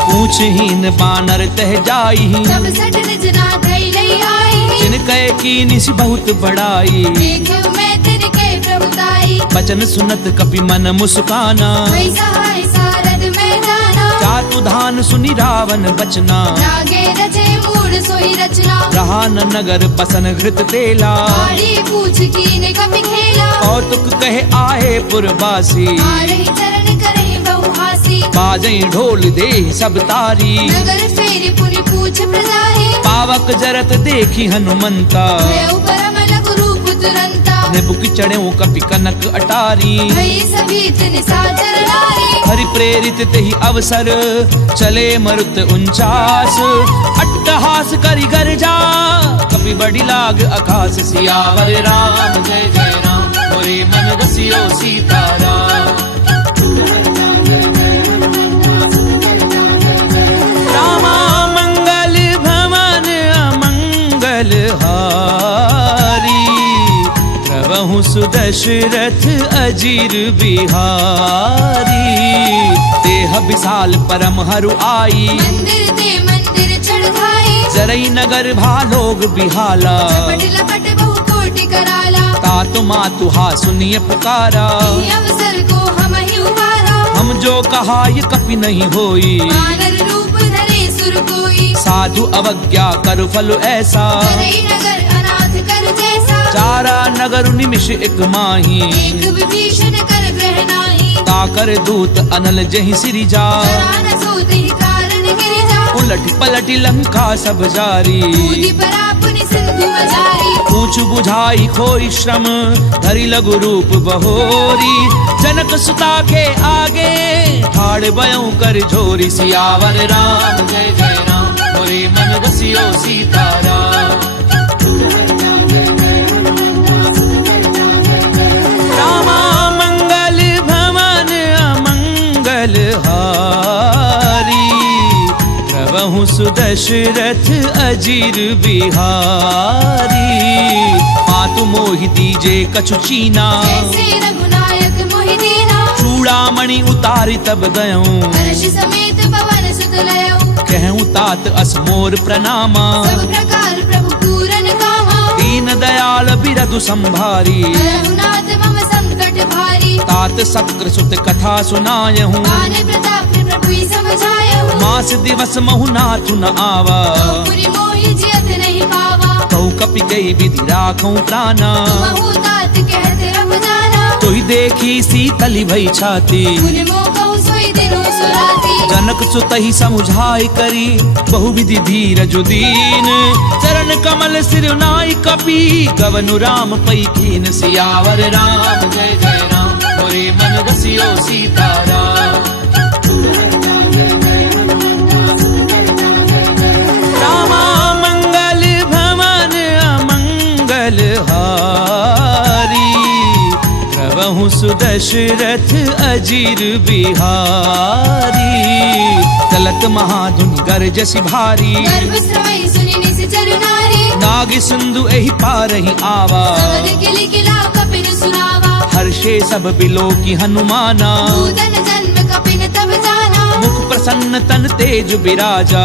पूछहीन बानर तह जाई सब सट निजना धई लई आई। जिन कह की निस बहुत बड़ाई देखो मैं तेरे के प्रभुताई। बचन सुनत कपि मन मुस्काना भई सहाय सारद में जाना। जातु धान सुनि रावण बचना लागे रचे मूड सोई रचना। रहा न नगर बसन घृत तेला आड़ी पूछ कीने कपि खेला। कौतुक कहे आए पुरवासी आ रही चरण करे बहुहासी। बाजई ढोल दे सब तारी नगर फेरी पुनि पूछ प्रजाहि। पावक जरत देखी हनुमंता भयउ परम लघु रूप तुरंता। निबुक चढ़ऊ कपि कनक अटारी भई सभीत निशाचर नारी। हरि प्रेरित तेहि अवसर चले मरुत 49 अट्टहास करि गर्जा कपि बड़ी लाग आकाश। सियावर राम जय जय राम मोरे मन बसियो सीताराम। रामा मंगल भवन अमंगल हारी प्रभु सुदशरथ अजीर बिहारी। देह विशाल परम हरु आई मंदिर ते मंदिर चढ़ाई। जरई नगर भालोग बिहाला लपट लपट बहु कोटि कराला। तातु मातु हा सुनिए पुकारा। इहि अवसर को हम ही उबारा। हम जो कहा ये कपि नहीं होई वानर रूप धरे सुर कोई। साधु अवज्ञा कर फल ऐसा करई नगर अनाथ कर जैसा। चारा नगर निमिष एक माही एक विभीषण कर ग्रह नाही। ताकर दूत अनल जहि सिरि जा जरा न सोते ही कारण गिरिजा। उलट पलट लंका सब जारी कूदी परा पुनि सिंधु मजारी। पूछ बुझाई खोई श्रम धरि लघु रूप बहोरी। जनक सुता के आगे ठाड़ बयऊ कर झोरी। सियावर राम जय जय राम मोरे मन बसियो सीताराम। रामा मंगल भवन अमंगल हारी प्रभु सुदशरथ अजीर बिहारी। मातु मोहि दीजे कछु चीना जैसे रघुनायक मोहि दीना। चूड़ामणि उतारी तब गयऊं हर्ष समेत पवन सुत लयऊ। कहूँ तात असमोर प्रणामा। सब प्रकार प्रभु पूरन कामा। दीन दयाल बिरधु संभारी रघुनाथ मम संकट भारी। तात शक्र सुत कथा सुनायहूँ आन प्रताप प्रभु समझायहु। मास दिवस महु नाथु न आवा पुरि मोहि जियत नहीं पावा। कहु कपि कई विधि राखूं प्राणा। महु तात कहत रब जाना। तोहि देखी सीतली भई छाती पुनि मोह कहु सोई दिनु सुराती। जनक सुतहि समुझाई करी बहुविधि धीरज दीन। चरण कमल सिर नाई कपि गवनु राम पई कीन। सियावर राम जय जय राम मोरे मन बसियो सीताराम। रामा मंगल भवन अमंगल हारी प्रभु सुदशरथ अजीर बिहारी। चलत महाधुनि गरजसि भारी गर्भ स्रवई सुनि निश्चर नारी। नाग सिंधु एहि पारहि आवा समर किलि किला कपिन सुनावा। हर्षे सब बिलो की हनुमाना। भूतन जन्म कपिन तब जाना। मुख प्रसन्न तन तेज बिराजा।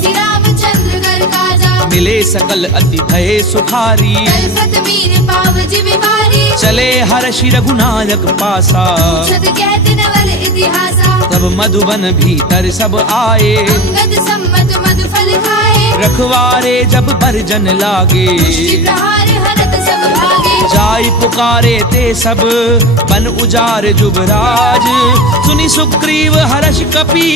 श्री रामचंद्र कर काजा। मिले सकल अति भय सुखारी। कल्पत मीर पाव जिमि भारी। चले हर्षि रघुनायक पासा। छत कहत नवल इतिहासा। तब मधुबन भीतर सब आए अंगद सम्मत मधु फल खाए। रखवारे जब बरजन लागे मुष्टि प्रहार हरत सब भागे। जाय पुकारे ते सब बन उजार जुबराज। सुनि सुग्रीव हर्ष कपि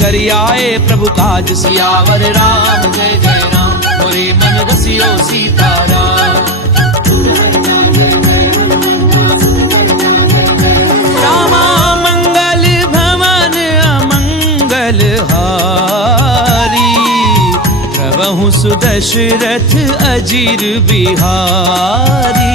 करि आए प्रभु काज। सियावर राम जय जय राम मोरे मन बसियो सीताराम। रामा मंगल भवन अमंगल हारी सुदशरथ अजीर बिहारी।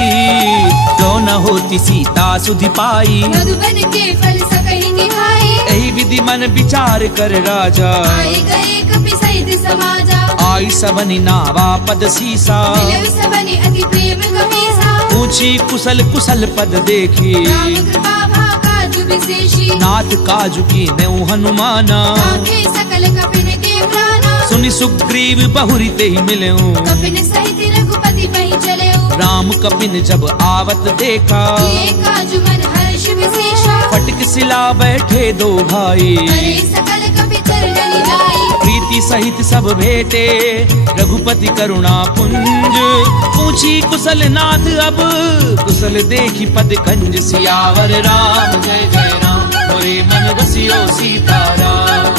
लो न होती सीता सुधि पाई, मधुबन के फल सकहि निभाई। यही विधि मन विचार कर राजा, आए गए कपि सहित समाजा। आई सबनि नावा पद सीसा, मिलउ सबनि अति प्रेम गमीसा। पूछी कुशल कुशल पद देखी, राम कृपा भा काजु विशेषी। नाथ काजु की नेउ हनुमाना। आंखे सकल कपिन के प्राणा। सुनि सुग्रीव बहुरी ते ही मिलेऊ, कपिन सहित रघुपति पहि चलेउ। राम कपिन जब आवत देखा, किए काजु मन हर्ष विशेषा। फटक सिला बैठे दो भाई, करे सकल कपि चरणनि जाई। प्रीति सहित सब भेटे रघुपति करुणा पुंज। पूछी कुशल नाथ अब कुशल देखी पद कंज। सियावर राम जय जय राम, मोरे मन बसियो सीताराम।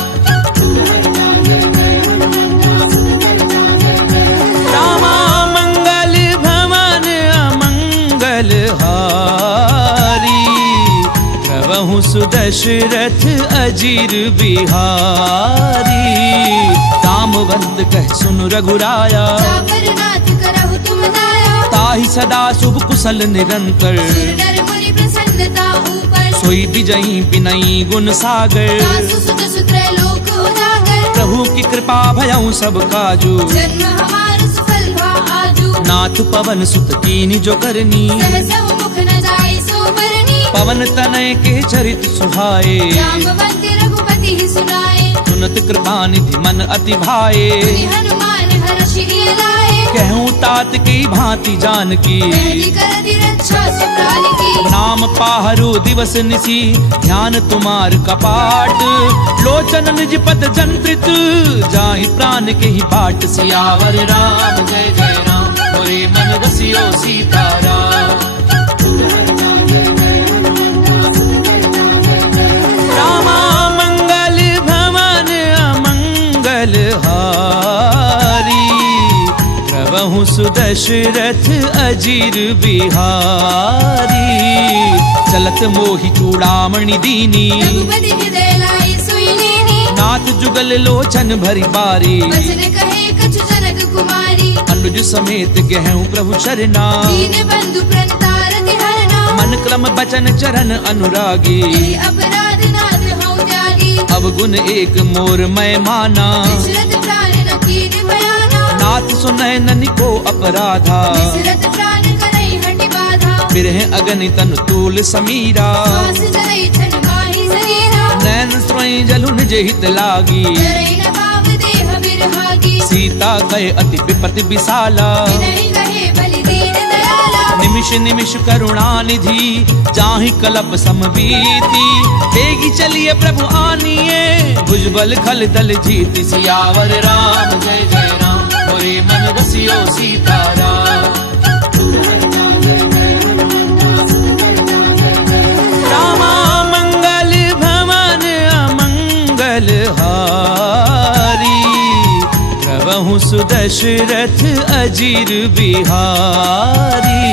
रामा मंगल भवन अमंगल हारी, प्रभु सुदशरथ अजीर बिहारी। दामवंत कह सुन रघुराया, जापर नाथ करहु तुम दाया। ताहि सदा शुभ कुशल निरंतर। सुर नर मुनि प्रसन्नता ऊपर। सोई विजयी विनयी गुण सागर। दासु सुत सुत्र लोक उजागर। प्रभु की कृपा भयउ सब काजू, जन्म हमार सुफल भा आजू। नाथ पवन सुत कीनि जो करनी। सहस मुख न जाय सो बरनी। पवन तनय के चरित सुहाए, रामवंत रघुपति ही सुनाए। सुनत कृपा निधि मन अति भाए। मुनि हनुमान हर्षि लाए। कहूँ तात की भांति जान की, पहली करति रक्षा सुप्राण की। नाम पाहरु दिवस निसी, ध्यान तुम्हार कपाट। लोचन निज पद जंत्रित, जाहि प्राण के ही बाट। सियावर राम जय जय राम, मोरे मन बसियो सीताराम। रामा मंगल भवन अमंगल हारी, प्रभु सुदशरथ अजीर बिहारी। चलत मोहि चूड़ामणि दीनी, रघुपति हृदय लाई सोई लेनी। नाथ जुगल लोचन भरी बारी। बचन कहे कछु जनक कुमारी। अनुज समेत गहूँ प्रभु चरना, दीन बंधु प्रणतारति हरना। मन क्रम बचन चरण अनुरागी। यही अपराध नाथ हऊँ त्यागी। अब गुण एक मोर मैं माना, विचरत प्राण न कीन बयाना। नाथ सुनय ननि को अपराधा। विचरत प्राण करई हटि बाधा। बिरह अगनि तन तूल समीरा, श्वास जरई छन माहि शरीरा। नैन स्वयं जलु निज हित लागी। जरई न भाव देह बिरहागी। सीता कहे अति विपति विशाला, विनय कहे बलि दीन दयाला। निमिष निमिष करुणा निधि, जाहि कलप समबीति। तेगी चलिए प्रभु आनिए, भुजबल खल दल जीति। सियावर राम जय जय राम, मोरे मन बसियो सीताराम। रामा मंगल भवन अमंगल हारी, प्रभु सुदशरथ अजीर बिहारी।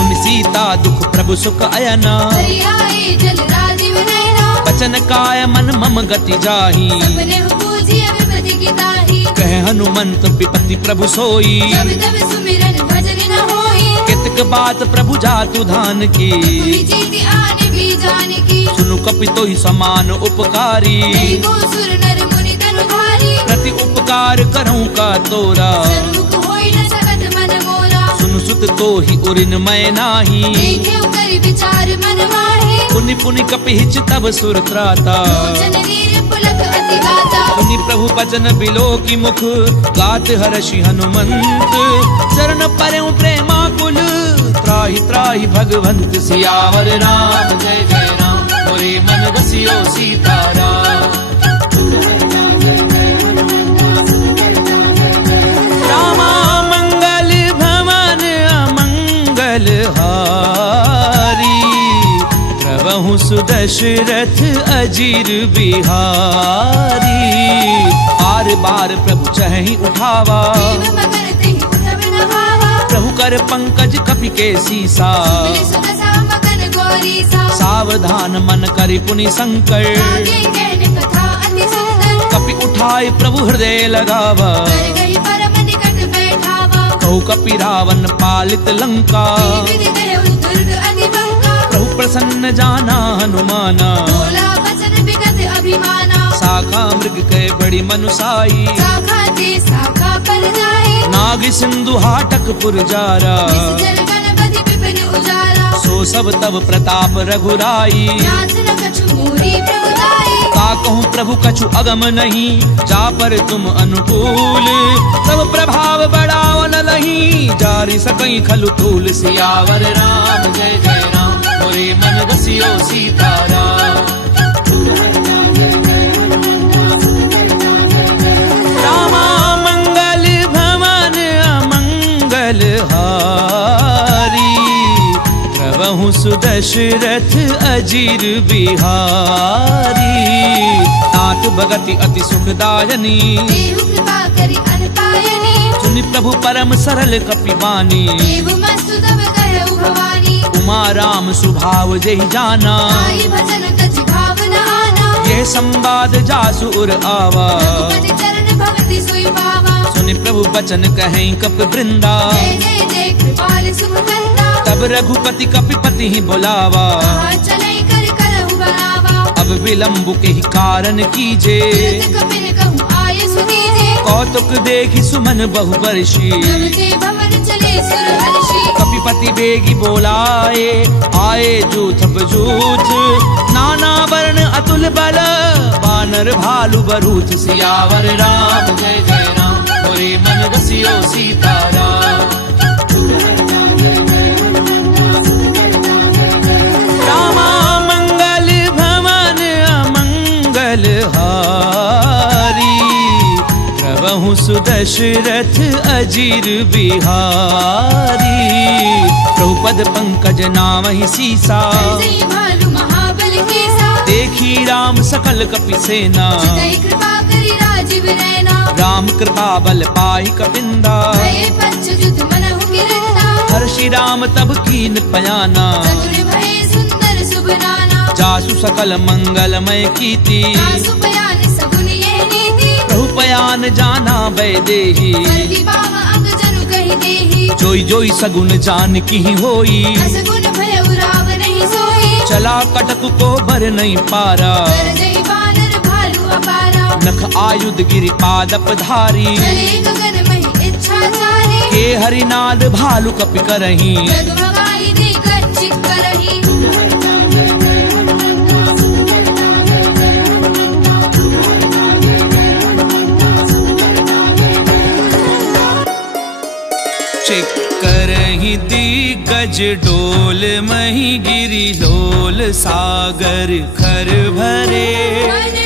उन सीता दुख प्रभु सुख अयना, हरि आए जल राजीव नयना। बचन काय मन मम गति जाही। सपने पूजिय विपति की ताही। कह हनुमंत विपति प्रभु सोई, जब तब सुमिरन भजन न होई। कितक बात प्रभु जातु धान की। पुनि जीति आने भी जान की। सुनु कपितो ही समान उपकारी, नहीं को सुर नर मुनि तनुधारी। प्रति उपकार करऊं का तोरा। सन्मुख होई न सकत मन मोरा। सुनु सुत तो ही उरिन मैं नाही। देखे कर विचार मन माहे। पुनि पुनि कपिहिच तब सुर त्राता। लोचन नीर पुलक अति गाता। पुनि प्रभु बचन बिलो की मुख, गात हर्षि हनुमंत। चरण परऊ प्रेमाकुल, त्राहि त्राहि भगवंत। सियावर राम जय जय राम, मोरे मन बसियो सीताराम। रामा मंगल भवन अमंगल हारी, प्रभु सुदशरथ अजीर बिहारी। बार बार प्रभु चहि उठावा, देव मगर तेहि उठब न भावा। प्रभु कर पंकज कपि के सीसा। मिलि सुत सा मगन गोरी सा। सावधान मन करि पुनि संकर, आगे कहन कथा अति सुंदर। कपि उठाए प्रभु हृदय लगावा। कर गई परम कहु कपि रावण पालित लंका। विधि देहु दुर्ग अति बंका। प्रभु प्रसन्न जाना हनुमाना। बोला बचन बिकट अभिमाना। शाखा मृग कै बड़ी मनुसाई। शाखा ते शाखा पर जाए। नाग सिंधु हाटक पुरजारा। निश्चल गणपति विपिन उजारा। सो सब तब प्रताप रघुराई। नाथ न कछु मोरी प्रभुताई। का कहूँ प्रभु कछु अगम नहीं, जा पर तुम अनुकूल। तब प्रभाव बढ़ावन लही, जारि सकई खलु तूल। सियावर राम जय जय राम, मोरे मन रसियो सीताराम। रामा मंगल भवन अमंगल हारी। प्रभु सुदशरथ अजीर बिहारी। नाथ भगति अति सुखदायनी, देहु कृपा करि अनपायनी। सुनि प्रभु परम सरल कपिबानी। देव मस्तु तब कहु भवानी। उमा राम सुभाव जेहि जाना, आई भजन कछि भावना आना। यह संवाद जासु उर आवा। रघुपति चरण भगति सोई पावा। सुनि प्रभु बचन कहें कपि वृंदा। जय जय जय कृपाल शुभ करता। तब रघुपति कपिपति ही बुलावा। कहा चलै कर करहु बनावा। अब विलंब के ही कारण कीजे, तुरत कपिन कहूँ आय सुनीजे। कौतुक देखि सुमन बहु वर्षी। तब ते भवन चले सुर हर्षि। कपिपति बेगी बोलाए, आए जूथ बजूथ। नाना वर्ण अतुल बल, बानर भालु बरूथ। सियावर राम जय जय राम, मोरे मन रसियो सीताराम। रामा मंगल भवन अमंगल हारी। प्रभु सुदशरथ अजीर बिहारी। प्रभु पद पंकज नामहि सीसा। जय भालु महाबल केसा। देखी राम सकल कपि सेना। चितई कृपा करि राजीव नैना। राम कृपा बल पाई कपिंदा। भये पंचजुत मनहु किरंदा। हर्षि राम तब कीन पयाना। चतुर भये सुंदर शुभ नाना। जासु सकल मंगलमय कीर्ति। जासु पयान सगुन यह नीति। प्रभु पयान जाना वैदेही। सर्वि बाम अंग जनु कहि देहि। जोई जोई सगुन जान की होई। असगुन भयउ राव नहीं सोई। चला कटक को बर नहीं पारा। कर जय बानर भालु अपारा। नख आयुध गिरि पादप धारी। चले गगन महि इच्छाचारी। के हरिनाद भालु कपि करही। जगमगाई दे गच्छित करहि। करही दिग्गज डोल मही गिरि लोल। सागर खर भरे मन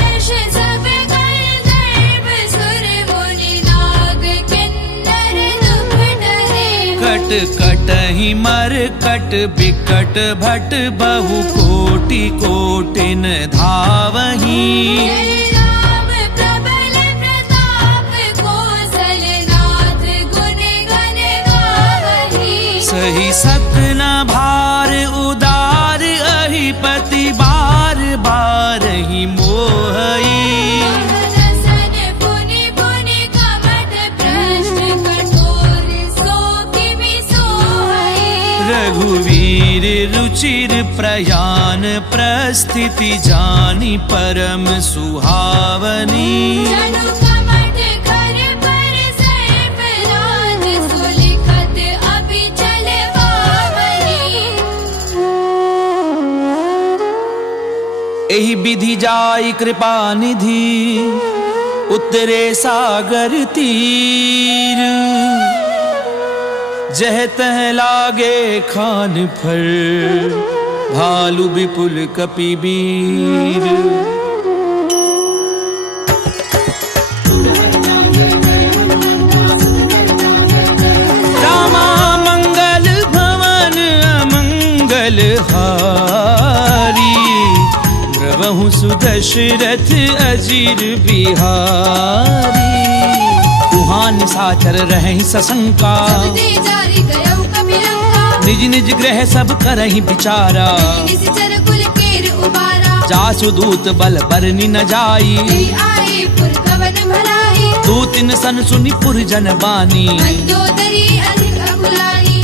हर्ष सब कर गर्भ सुर मुनि नाग किन्नर दुख डरे। कट कटहि मर कट बिकट भट बहु कोटि कोटिन धावही। जय राम प्रबल प्रताप कौशल नाथ गुण गण गावही। सही सकन भार उदार अहिपति बार बार ही मोहई। रसन पुनि पुनि कमठ प्रश्न कठोर सो किमि सोहई। रघुवीर रुचिर प्रयान प्रस्थिति जानी परम सुहावनी। जनु कमठ कर पर सर्प राज सुलिखत अभि चल पावनी। एहि विधि जाई कृपा निधि, उतरे सागर तीर। जह तह लागे खान फर, भालु विपुल कपिबीर। रामा मंगल भवन अमंगल हारी। प्रभु सुदशरथ अजीर बिहारी। कुहान साचर रहे सशंका, सब ते जारी गयउ कपिलंका। निज निज ग्रह सब करहि विचारा। निश्चर कुल केर उबारा। जासु दूत बल बरनि न जाई। तेरी आए पुर कवन भराई। दूतिन सन सुनि पुर जन बानी। मंदोदरी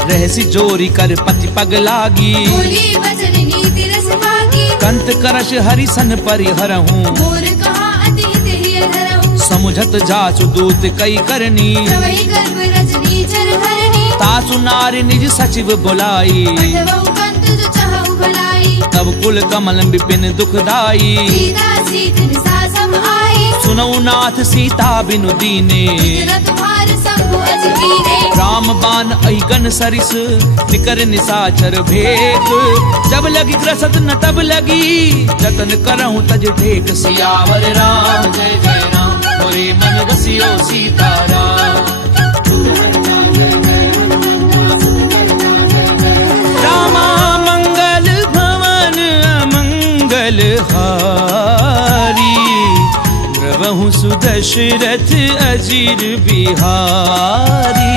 रहसी जोरी कर पति पग लागी। बोली वचन नीति रस भागी, कंत करश हरिसन परिहरहूँ। मोर कहा अति हित हिय धरहूँ। समुझत जासु दूत कई करनी, प्रवहि गर्भ रजनी चर धरणी। तासु नारी निज सचिव बुलाई। पठवहु कंत जो चाहु भलाई, तब कुल कमल विपिन दुखदाई। सीता सीत निसा सम आई, सुनऊ नाथ सीता बिनु दीने। इतना तुम्हार शंभु अज कीने। राम बान अहिगन सरिस निकर निसाचर भेक। जब लगी ग्रसत न तब लगी, जतन करहूँ तज ढेक। सियावर राम जय जय राम, मोरे मन रसियो सीताराम। रामा मंगल भवन अमंगल हारी, द्रवहु सुदशरथ अजीर बिहारी।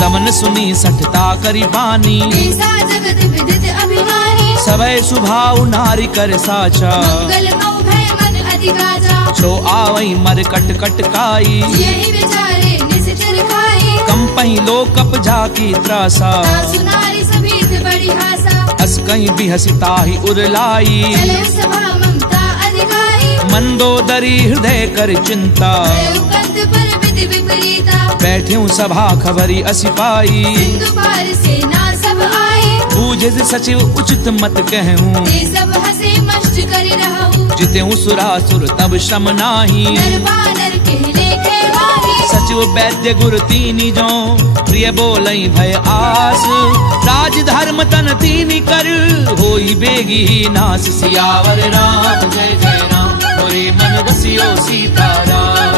समन सुनी सठता करी बानी, ऐसा जगत विदित अभिमानी। सभय सुभाव नारी कर साचा। मंगल मऊ भय मन अधिकाजा, सो आवई मर कट कट काई। यही विचारे निश्चर खाई। कंपही लोकप जाकी त्रासा, सासु नारी सभीत बड़ी हासा। अस कहीं भी हसिताही उरलाई। चले सभा ममता अधिकारी, मंदोदरी हृदय कर चिंता। भयउ कंत पर विधि विपरीता। बैठ्यूं सभा खबरी असिपाई। सिंधु पार सेना सब आई, बूझे से सचिव उचित मत कहूँ। ते सब हसे मष्ट करि रहूँ। जितेऊं सुरासुर तब श्रम नाही। नर बानर कहले खेवाही, सचिव वैद्य गुर तीनी जो, प्रिय बोलई भय आस। राज धर्म तन तीनी कर, होई बेगी नास। सियावर राम जय जय राम, मोरे मन रसियो सीताराम।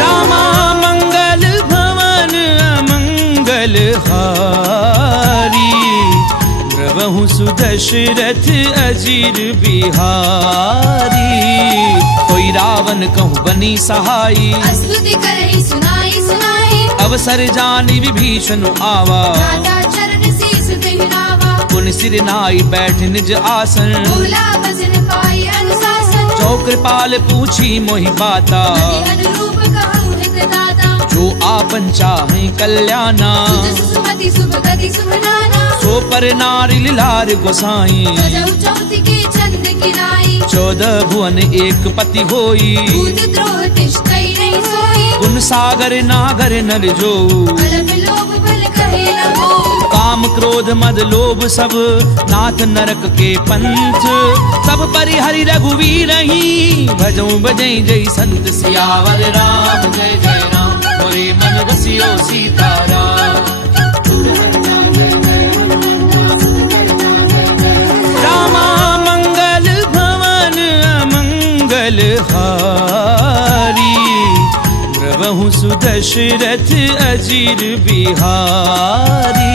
रामा मंगल भवन अमंगल हारी, द्रवहु सुदशरथ अजीर बिहारी। कोई रावण कहूँ बनी सहाई, स्तुति करहि सुनाई सुनाई। अवसर जानी विभीषण आवा। राजा चरण शीस देहि नावा, पुन सिर नाई बैठ निज आसन। बोला वचन पाई अनुशासन। जो कृपाल पूछी मोहि बाता, अति अनुरूप कहूँ हित दाता। जो आपन चाहे कल्याणा। सुजस सुमति शुभ गति शुभ नाना, सो पर नारी लार गोसाई। सजहु चौथि के चंद किनाई। 14 भुवन एक पति होई। भूत द्रोह तिष्ठई नहीं सोई, गुण सागर नागर नर जो। अलप लोभ बल कहे न हो। काम क्रोध मद लोभ सब, नाथ नरक के पंथ। सब परिहरि रघुवीर ही, भजऊं बजई जय संत। सियावर राम जय जय राम, मोरे मन रसियो सीताराम। रामा मंगल भवन अमंगल हारी, द्रवहु सुदशरथ अजीर बिहारी।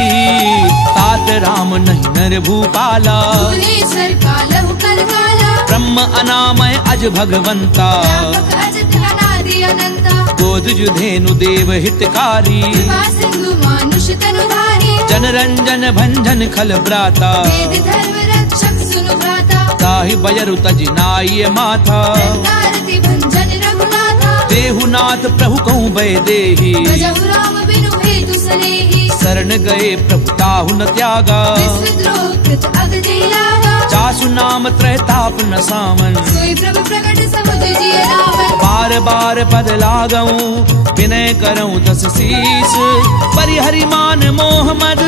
तात राम नहीं नर भूपाला, भुवनेश्वर कालहु कर काला। ब्रह्म अनामय अज भगवंता। व्यापक अजत अनादि अनंता, गोद जुधेनु देव हितकारी। कृपा सिंधु मानुष तनुधारी। जन रंजन भंजन खल ब्राता। वेद धर्म रक्षक सुनु भ्राता। ताहि बयरु तज नाई माथा। रंगारति भंजन रघुनाथा, देहु नाथ प्रभु कहूँ भय देहि। भजहु राम बिनु हेतु सनेहि। शरण गए प्रभु ताहु न त्यागा। विश्वद्रोह कृत अगति लागा, जासु नाम त्रैताप न सामन। सोई प्रभु प्रकट समुझ जिय रावण। बार बार पद लागऊं, विनय करऊं दस शीस। परिहरि मान मोह मद,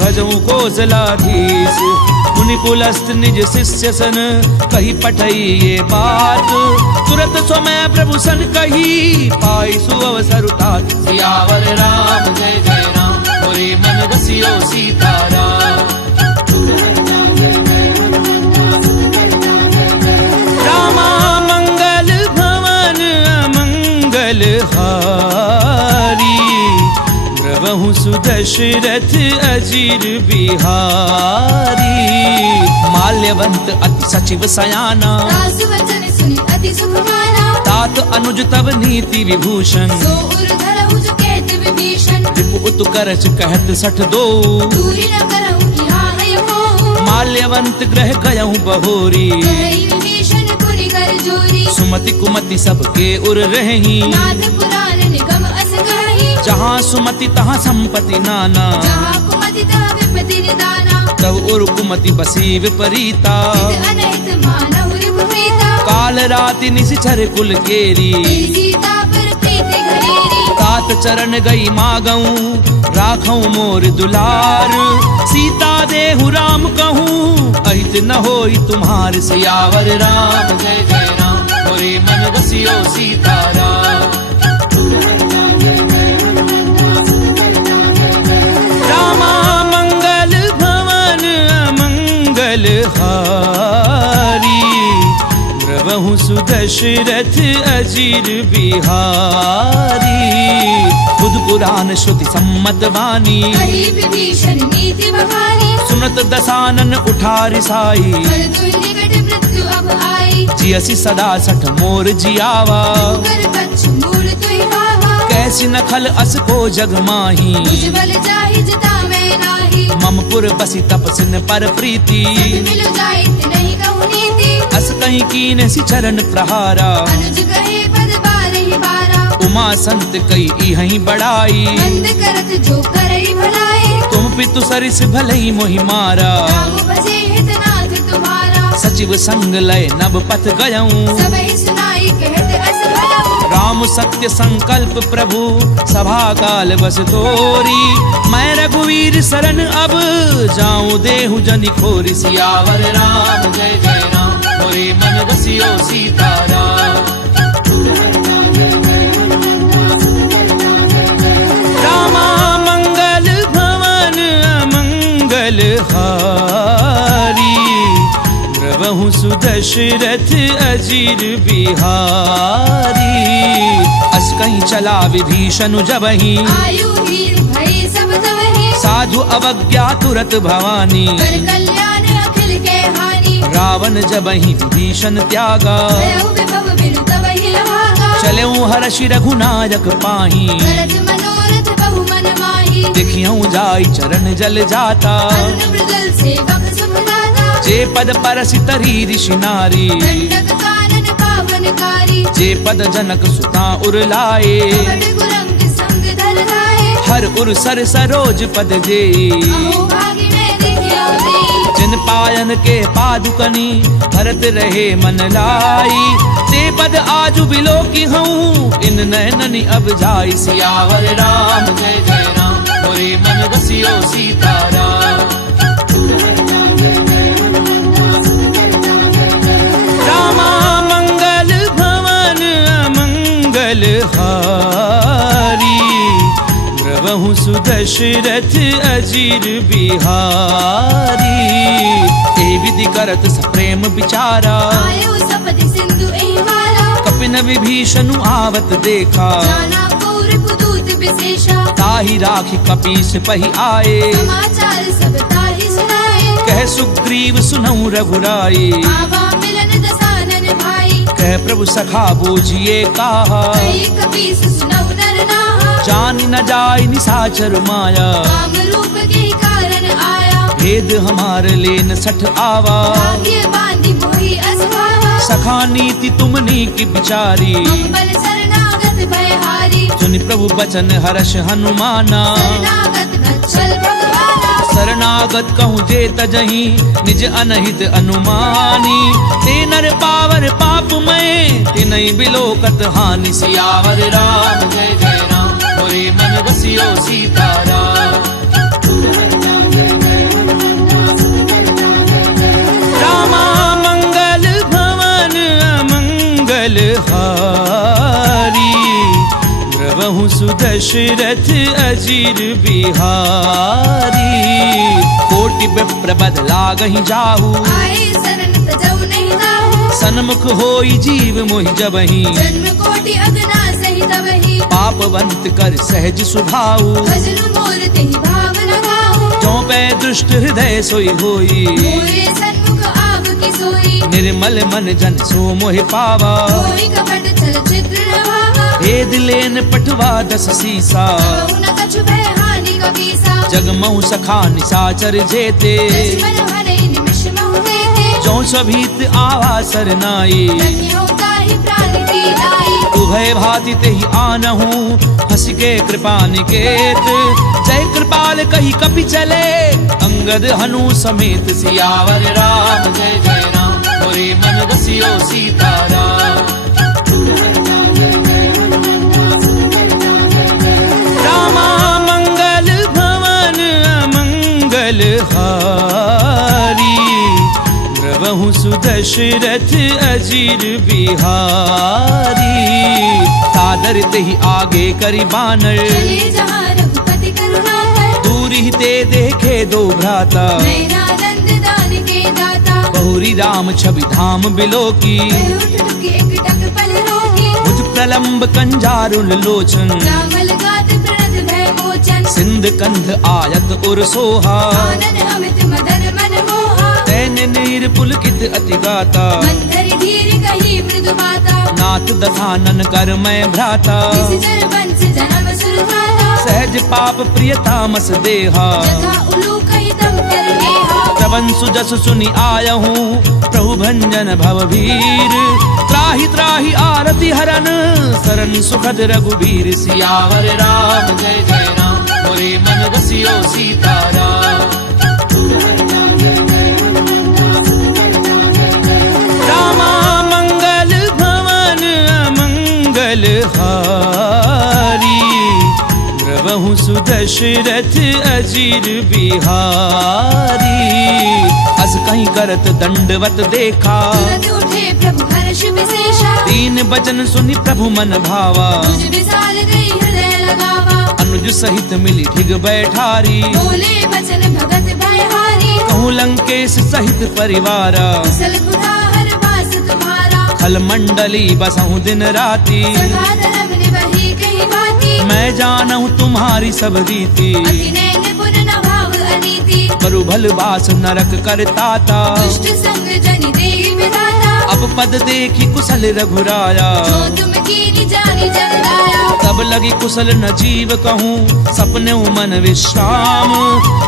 भजऊं कौशलाधीश। मुनि पुलस्त निज शिष्य सन, कही पठई ये बात। तुरत स्वमय प्रभु सन कही, पाई सुअवसर तात। सियावर राम जय जय राम, मोरे मन रसियो सीताराम। रामा मंगल भवन अमंगल हारी, द्रवहु सुदशरथ अजीर बिहारी। माल्यवंत अति सचिव सयाना, दास वचन सुनि अति सुख माना। तात अनुज तब नीति विभूषण। सो उर धरहु जो कहत विभीषण। रिपु उत करच कहत 62। दूरी न करहु यहाँ है मोह। माल्यवंत ग्रह गयहु बहोरी। कहई विभीषण पुनि कर जोरी। सुमति कुमति सबके उर रही। नाथ पुराण जहाँ सुमति तहाँ संपत्ति नाना, जहाँ कुमति तहाँ विपत्ति निदाना। तब उर कुमति बसी विपरीता, हित अनहित मानव रिपुप्रीता। काल राति निशिचर कुल केरी, तेरी सीता पर प्रीत घनेरी। तात चरण गई मागऊं, राखऊं मोर दुलार। सीता देहु राम कहूँ, अहित न होई तुम्हार। सियावर राम जय जय राम, मोरे मन बसियो सीताराम। रामा मंगल भवन अमंगल हारी, प्रभु सुदशरथ अजीर बिहारी। बुध पुराण श्रुति सम्मत वाणी, कही विभीषण नीति बखानी। सुनत दसानन उठारि साई, कर दुई निकट मृत्यु अब आई। जियसि सदा सठ मोर जियावा, कर पक्ष मूल तुई भावा। कैसी नखल अस को जग माही। मुझ बल जाहि जिता मैं नाही। ममपुर बसी तपसिन पर प्रीति, मिल जाइत नहीं कहूँ नीति। अस कहीं कीन सि चरण प्रहारा। अनुज कहे पद बारहि बारा। उमा संत कई इहहीं बड़ाई, बंद करत जो करई भलाई। तुम पितु सरिस भलई मोहि मारा। राम भजे हितनाथ तुम्हारा। सचिव संग लय नभ पथ गयऊं, सबहि सुनाई कहत अस भयऊं। राम सत्य संकल्प प्रभु, सभा काल बस तोरी। मैं रघुवीर शरण अब, जाऊं देहु जनि खोरी। सियावर राम जय जय राम, मोरे मन बसियो सीताराम। रामा मंगल भवन अमंगल हारी, प्रभु सुदशरथ अजीर बिहारी। अस कहीं चला विभीषण जबहि, आयु हीर भई सब तवहि। साधु अवज्ञा तुरत भवानी। कर कल्याण अखिल के हानि। रावण जबहि विभीषण त्यागा, भयउ विभव बिनु तवहि लभागा। चलेऊ हर्षि रघुनायक पाही। करत मनोरथ बहु मन माही। देखियऊं जाई चरण जल जाता, अरुण मृदल सेवक सुखदाता। जे पद परसि तरी ऋषि नारी। दंडक कानन पावनकारी। जे पद जनक सुता उर लाए, कपट कुरंग संग धर धाये। हर उर सर सरोज पद जे। अहो भागी मैं देखियो देई। जिन पायन के पादुकनी, भरत रहे मन लाई। ते पद आजु बिलोकी हूँ, इन नैननि अब जाई। सियावर राम जय जय राम, मोरे मन बसियो सीताराम। रामा मंगल भवन अमंगल हारी, प्रभु सुदशरथ अजीर बिहारी। ए विधि करत सप्रेम विचारा, आयो सपति सिंधु एहि मारा। कपिन विभीषण आवत देखा, जाना कौरव दूत विशेषा। ताहि राखि कपीस पहि आए, समाचार सब ताहि सुनाए। कह सुग्रीव सुनऊ रघुराई। आवा मिलन दसानन भाई। कह प्रभु सखा बूझिए काहा, कही कपीस सुनऊ नर नाहा। जान न जाय निसाचर माया, काम रूप के कारण आया। भेद हमार लेन सठ आवा। भाग्य बांधी मोहि असभावा। सखा नीति तुमनी की बिचारी, अम्बल शरणागत भयहारी। सुनि प्रभु बचन हर्ष हनुमाना। शरणागत गच्छल भगवाना। शरणागत कहूँ जे तजहि, निज अनहित अनुमानी। ते नर पावर पाप मैं, तिनहि बिलोकत हानि। सियावर राम जय जय राम, मोरे मन बसियो सीताराम। रामा मंगल भवन अमंगल हारी, प्रभु सुदशरथ अजीर बिहारी। कोटि विप्र बद लागहि जाहू, आए शरण तजौ नहीं दाहू। सन्मुख होई जीव मोहि जबहि। जन्म कोटि अगना सहित वही। पापवंत कर सहज सुभाऊ, भजन मोर तेहि भाव न गाऊ। जो पै दुष्ट हृदय सोई होई। मोरे सन्मुख आव की सोई। निर्मल मन जन सो मोहि पावा। कोई कपट छल चित्र न भावा। भेद लेन पटवा 10 सीसा, कहु न कछु भय हानि कपीसा। जगमहु सखा निसाचर जेते। लक्ष्मण भरे निमिष महु देते। जो सभीत आवा सरनाई, रखियो ताहि प्राण की दाई। भय भाति ते ही आनहु हंस के कृपा निकेत। जय कृपाल कही कपि चले अंगद हनु समेत। सियावर राम जय जय राम मोरे मन बसियो सीताराम। रामा मंगल भवन अमंगल हारी। द्रवहु सुदशरथ अजीर बिहारी। सादर ते ही आगे करी बानर चले जहाँ रघुपति करुणाकर। दूरी ते देखे दो भ्राता नयनानंद दान के दाता। बहुरी राम छवि धाम बिलो की। वह उठ टुके एक टक पल रोकी। मुझ प्रलंब कंजारुल लोचन। रामल गात प्रणत भय मोचन। सिंध कंध आयत उर सोहा। आनन अमित मदन मन मोहा। तैन नीर पुलकित अति गाता। मंदर धीर कही मृदु माता। नाथ दधानन कर मैं भ्राता। निशिचर वंश जन्म सुरधाता। सहज पाप प्रियतामस देहा। यथा उलूक हितम कर नेहा। श्रवण सुजस सुनि आयहूँ प्रभु भंजन भव भीर। त्राहि त्राहि आरति हरन सरन सुखद रघुबीर। सियावर राम जय जय राम मोरे मन बसियो सीताराम। रामा मंगल भवन अमंगल हारी। द्रवहु सुदशरथ अजीर बिहारी। अस कहीं करत दंडवत देखा। तुरंत उठे प्रभु हर्ष विशेषा। दीन बचन सुनि प्रभु मन भावा। तुझ विशाल गई हृदय लगावा। अनुज सहित मिली ठिग बैठारी। बोले बचन भगत भयहारी। कहूँ लंकेश सहित परिवारा। कुशल कुठार वास तुम्हारा। खल मंडली बसहु दिन राती। सदा धर्म निवही कही बाती। मैं जानहु तुम्हारी सब रीति। अति नैन पुर न भाव अनीति। करु भल बास नरक करताता। दुष्ट संग जनि देहि विधाता। अब पद देखी कुशल रघुराया। जो तुम कीनी जानी जन लाया। तब लगी कुशल न जीव कहूँ सपने मन विश्राम।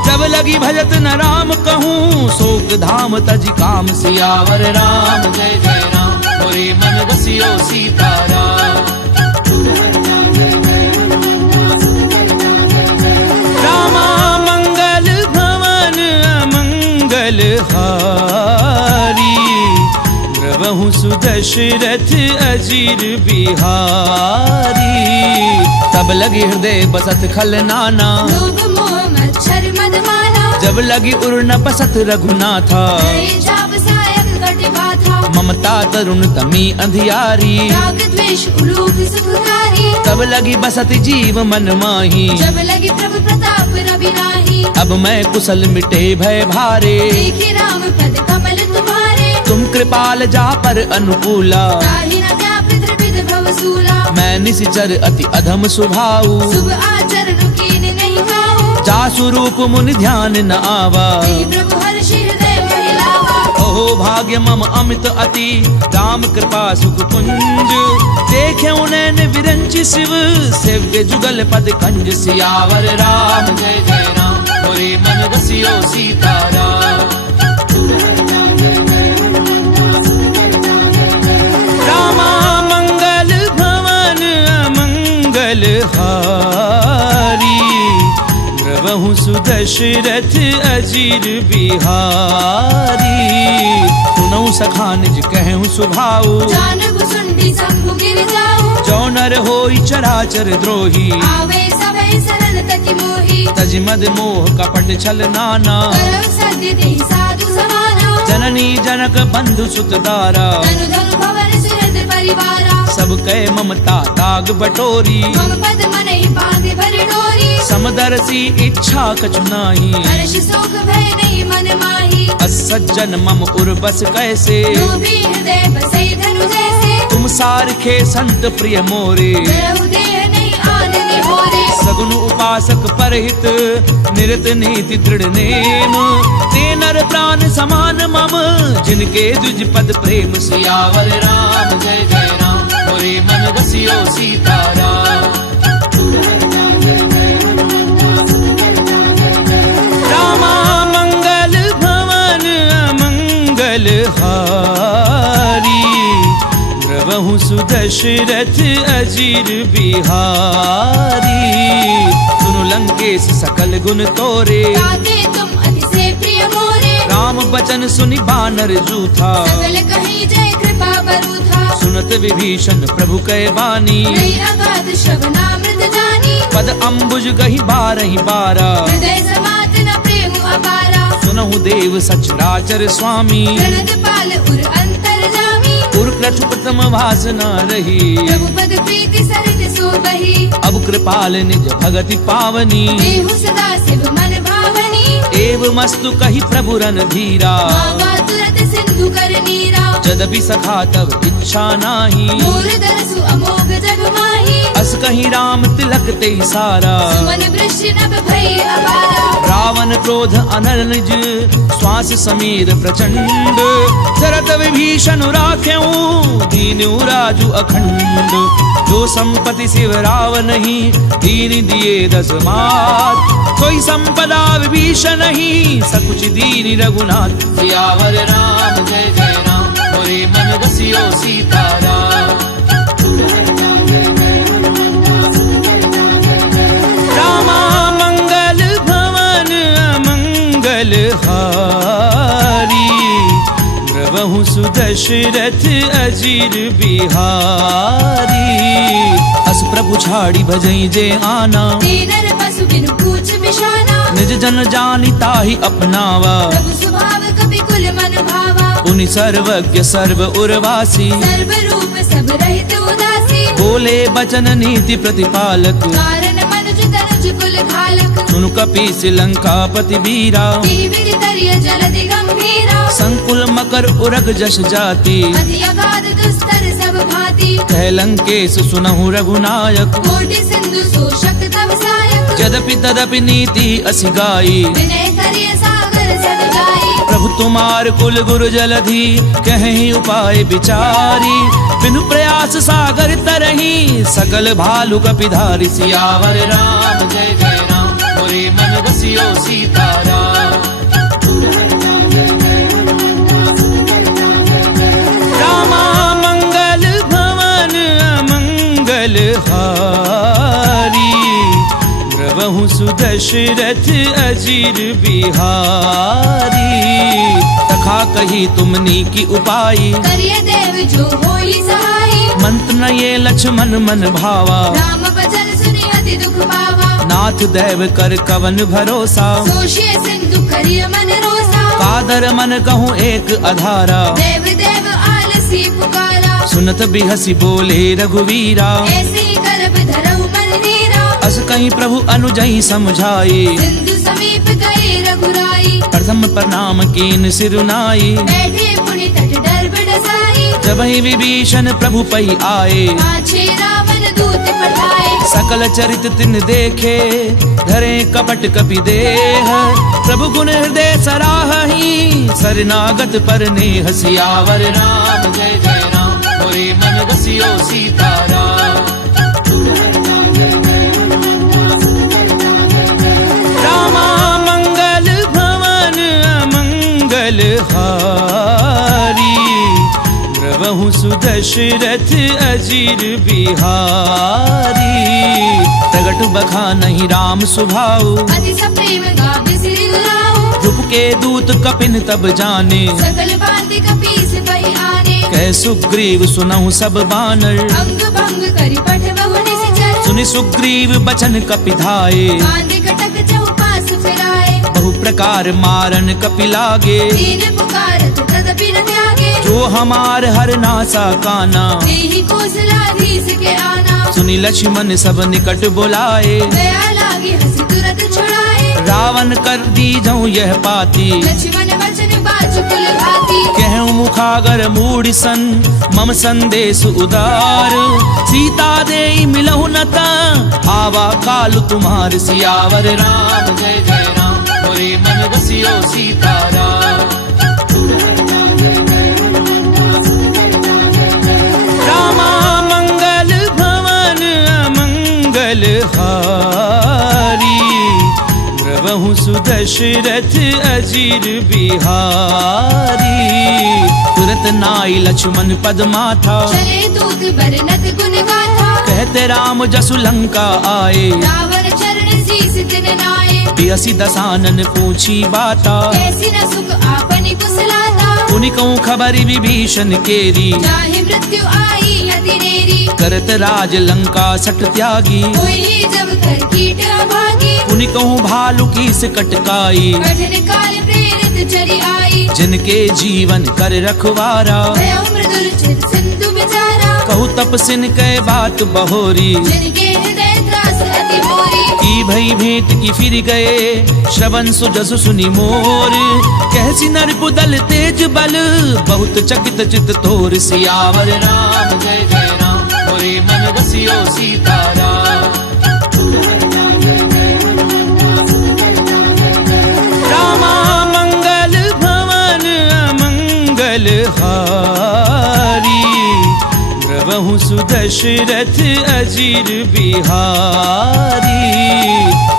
जब लगी भजत न राम कहूँ शोक धाम तज काम। सियावर राम जय जय राम मोरे मन बसियो सीताराम। रामा मंगल भवन अमंगल हारी। द्रवहु सुदशरथ अजीर बिहारी। तब लगी हृदय बसत खल नाना। लोभ मोह मच्छर मद माना। जब लगी उर न बसत रघुनाथा। हरे जाप सायक कटि बाधा। ममता तरुण तमी अंधियारी। राग द्वेष उलूक सुखकारी। तब लगी बसत जीव मन माही। जब लगी प्रभु प्रताप रवि नाही। अब मैं कुशल मिटे भय भारे। देखे राम पद कमल तुम्हारे। तुम कृपाल जा पर अनुकूला। ताहि न क्या पितृविद भवसूला। मैं निशिचर अति अधम स्वभाव। शुभ आचरण कीन नहीं खाओ। जासु रूप मुनि ध्यान न आवा। तेहि प्रभु हर्षि हृदय महिलावा। ओहो भाग्य मम अमित अति राम कृपा सुख कुंज। देखे नैन विरंचि शिव सेव्य जुगल पद कंज। सियावर राम जय जय राम मोरे मन बसियो सीताराम। रामा मंगल भवन अमंगल हारी। द्रवहु सुदशरथ अजीर बिहारी। सुनऊ सखा निज कहूँ सुभाऊ। जानहु सुंडी शंभु गिर जाऊ। जो नर होई चराचर द्रोही। आवे सभय सरल तति मोही। तज मद मोह कपट छल नाना। करव सत्य देहि साधु समाना। जननी जनक बंधु सुत दारा। धनु धनु भवन सुहृद परिवारा। सब कह ममता ताग बटोरी। मम पद मनहि बांधे भर डोरी। समदर्शी इच्छा कछु नाही। हर्ष शोक भय नहीं मन माही। असज्जन मम उर बस कैसे। लोभी हृदय बसै धनु जैसे। तुम सारखे संत प्रिय मोरे। जरहु देह नहीं आन निहोरे। सगुन उपासक परहित निरत नीति दृढ़ नेम। ते नर प्राण समान मम जिनके द्विज पद प्रेम। सियावर राम जय जय राम मोरे मन बसियो सीताराम। रामा मंगल भवन अमंगल हारी। द्रवहु सुदशरथ अजीर बिहारी। सुनु लंकेश सकल गुण तोरे, ताके तुम अति से प्रिय मोरे। राम बचन सुनि बानर जूथा, सकल कहीं जय कृपा बरूथा। सुनत विभीषण प्रभु कै बानी, नहीं अगाध श्रवणामृत जानी। पद अम्बुज गही बारहि बारा, हृदय समात न प्रेम अपारा। सुनहु देव सचराचर स्वामी, प्रणत पाल उर अंतर जामी। उर कृत प्रथम वासना रही, प्रभु पद प्रीति सरित सो बही। अब कृपाल निज भगति पावनी, देहु सदा शिव मन भावनी। एव मस्तु कही प्रभु रन धीरा, मांगा तुरत सिंधु कर नीरा। जदपि सखा तब इच्छा नाही, मोर दरसु अमोघ जग माही। अस कहीं राम तिलक ते सारा, मन वृष्टि नभ भई अपारा। रावण क्रोध अनल निज, श्वास समीर प्रचंड। शरत विभीषण राख्यऊ, दीनु राजु अखंड। जो संपत्ति शिव रावण ही, दीन दिए 10 मात। कोई संपदा विभीषण ही, सकुच दीन रघुनाथ। सियावर राम जय जय राम, मोरे मन बसियो सीताराम। रामा मंगल भवन अमंगल हारी, द्रवहु सुदशरथ अजीर बिहारी। अस प्रभु छाड़ी भजई जे आना, दीनर पशु बिनु पूछ बिशाना। निज जन जानि ताहि अपनावा, प्रभु स्वभाव कपि कुल मन भावा। पुनि सर्वज्ञ सर्व उर्वासी, सर्व रूप सब रहित उदासी। बोले बचन नीति प्रतिपालक, कारण मनुज तनुज कुल घालक। सुनु कपीस लंकापति वीरा, वीर दरिय जलधि गंभीरा। संकुल मकर उरग जस जाति, अति अगाध दुस्तर सब भांति। कह लंकेश सुनहु रघुनायक, कोटि सिंधु शोषक तव सायक। यद्यपि तदपि नीति असि गाई, विनय करिय सागर जन जाई। प्रभु तुम्हार कुल गुरु जलधि, कहीं उपाय विचारी। बिनु प्रयास सागर तरही, सकल भालु कपिधारी। सियावर राम जय जय राम, मोरे मन बसियो सीताराम। रामा मंगल भवन अमंगल हारी, द्रवहु सुदशरथ अजीर बिहारी। तखा कही तुमनी की उपाई, करिय देव जो होई सहाई। मंत्र न ये लक्ष्मण मन भावा, राम बचन सुनि अति दुख पावा। नाथ दैव कर कवन भरोसा, सोशिय सिंधु करिय मन रोसा। कादर मन कहूँ एक अधारा, देव देव आलसी पुकारा। सुनत बिहसी बोले रघुवीरा, ऐसी करब धरऊ मन नीरा। अस कहीं प्रभु अनुजई समझाई, सिंधु समीप गए रघुराई। प्रथम प्रणाम कीन सिरुनाई। बैठे पुनि तट डर बडसाई। जब ही विभीषण प्रभु पई आए, पाछे रावण दूत पठाए। सकल चरित तिन देखे, धरे कपट कपि देह। प्रभु गुण हृदय सराहहि, सरनागत पर नेह। सियावर राम जय जय राम, मोरे मन बसियो सीताराम। रामा मंगल भवन अमंगल हारी, द्रवहु सुदशरथ अजीर बिहारी। प्रगट बखा नहीं राम सुभाऊ, अति सप्रेम गावे सिरि गुलाऊ। रूप के दूत कपिन तब जाने, सकल बांधि कपीस बहि आने। कह सुग्रीव सुनहु सब बानर, अंग भंग करि पठ बहु निश्चर। सुनि सुग्रीव बचन कपिधाए, बांधि कटक चौपास फिराए। बहु प्रकार मारन कपि लागे, दीन पुकारत तदपि न त्यागे। जो हमार हर नासा काना, देहि कौशलाधीश के आना। सुनि लक्ष्मण सब निकट बुलाए, दया लागी हंसी तुरत छुड़ाए। रावण कर दी जाऊं यह पाती, लक्ष्मण वचन बाजु कुल घाती। कहूँ मुखागर मूढ़ सन, मम संदेश उदार। सीता दे मिलहु नता, आवा काल तुम्हार। सियावर राम जय जय राम, मोरे मन बसियो सीताराम। रामा मंगल भवन अमंगल हारी, द्रवहु सुदशरथ अजीर बिहारी। तुरत नाई लक्ष्मण पद माथा, चले दूत बरनत गुण गाथा। कहते राम जसु लंका आए, रावण चरण शीस दिन नाए। बियसी दसानन पूछी बाता, कैसी न सुख आपनि कुशलाता। उनिकऊ खबरी विभीषण केरी, जाहि मृत्यु आई अति नेरी। करत राज लंका सठ त्यागी, होई जब कर कीट अभागी। उनिकऊ भालु की से कटकाई, कठिन काल प्रेरित चरी आई। जिनके जीवन कर रखवारा, भयो मृदुल चित सिंधु बिचारा। कहु तपसिन कै बात बहोरी, जिनके हृदय त्रास अति मोरी। की भई भेंट की फिर गए, श्रवण सुजसु सुनि मोर। कहसी नर कुदल तेज बल, बहुत चकित चित तोर। सियावर राम जय जय राम, मोरे मन बसियो सीताराम। रामा मंगल भवन अमंगल हारी, द्रवहु सुदशरथ अजीर बिहारी।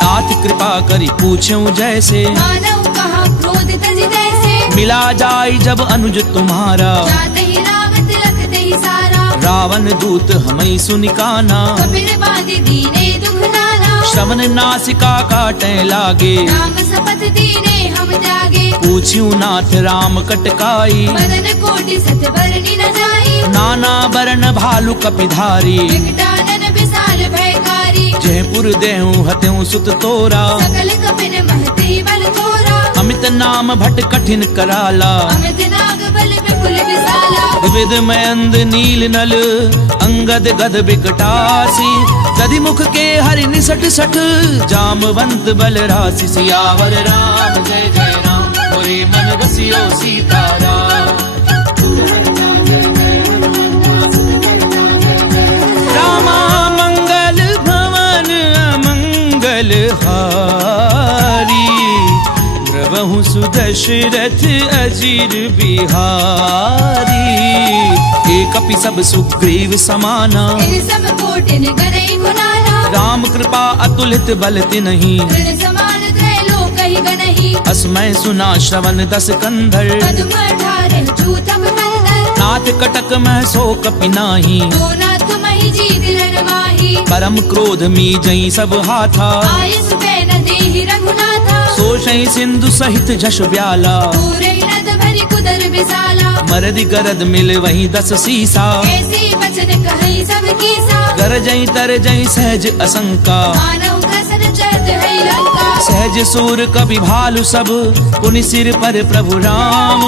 तात कृपा करी पूछूं जैसे, मानव कहा क्रोध तज तैसे। मिला जाय जब अनुज तुम्हारा, जाते ही राम तिलक ते ही सारा। रावण दूत हमें सुनिकाना, कपिल बांधि दीने दुख नाना। श्रवण नासिका काटे लागे, राम शपथ दीने हम त्यागे। पूछ्यू नाथ राम कटकाई, मदन कोटि सत बरनी न जाई। नाना बरन भालु कपिधारी। विकटानन विशाल भयकारी। जयपुर देहूं हत्यूं सुत तोरा, सकल कपिन महती बल थोरा। अमित नाम भट कठिन कराला, अमित नाग बल विपुल विशाला। विविध मयंद नील नल, अंगद गद बिकटासी। दधि मुख के हरि निसट सठ, जामवंत बल राशि। सियावर राम जय जय राम, मोरे मन बसियो सीताराम। रामा मंगल भवन अमंगल हारी, द्रवहु सुदशरथ अजीर बिहारी। एक कपि सब सुग्रीव समाना, इन सब कोटिन गनई गुनाना। राम कृपा अतुलित बल तिन्हि, तृण समान त्रैलोक ही गनहि। असमय सुना श्रवण दस कंधर, पद्म अठारह चूतम बंदर। नाथ कटक मह सो कपि नाही, दो नाथ महि जीत रण माही। परम क्रोध मी जई सब हाथा, आयस न देहि रघुनाथा। सोषई सिंधु सहित झस ब्याला, पूरे नद भरि कुदर विशाला। मरदि गरद मिल वही दस सीसा, ऐसी वचन कहि सब कीसा। गरजई तरजई सहज असंका, मानव कसन चरत है लंका। सहज सूर कवि भालु सब, पुनि सिर पर प्रभु राम।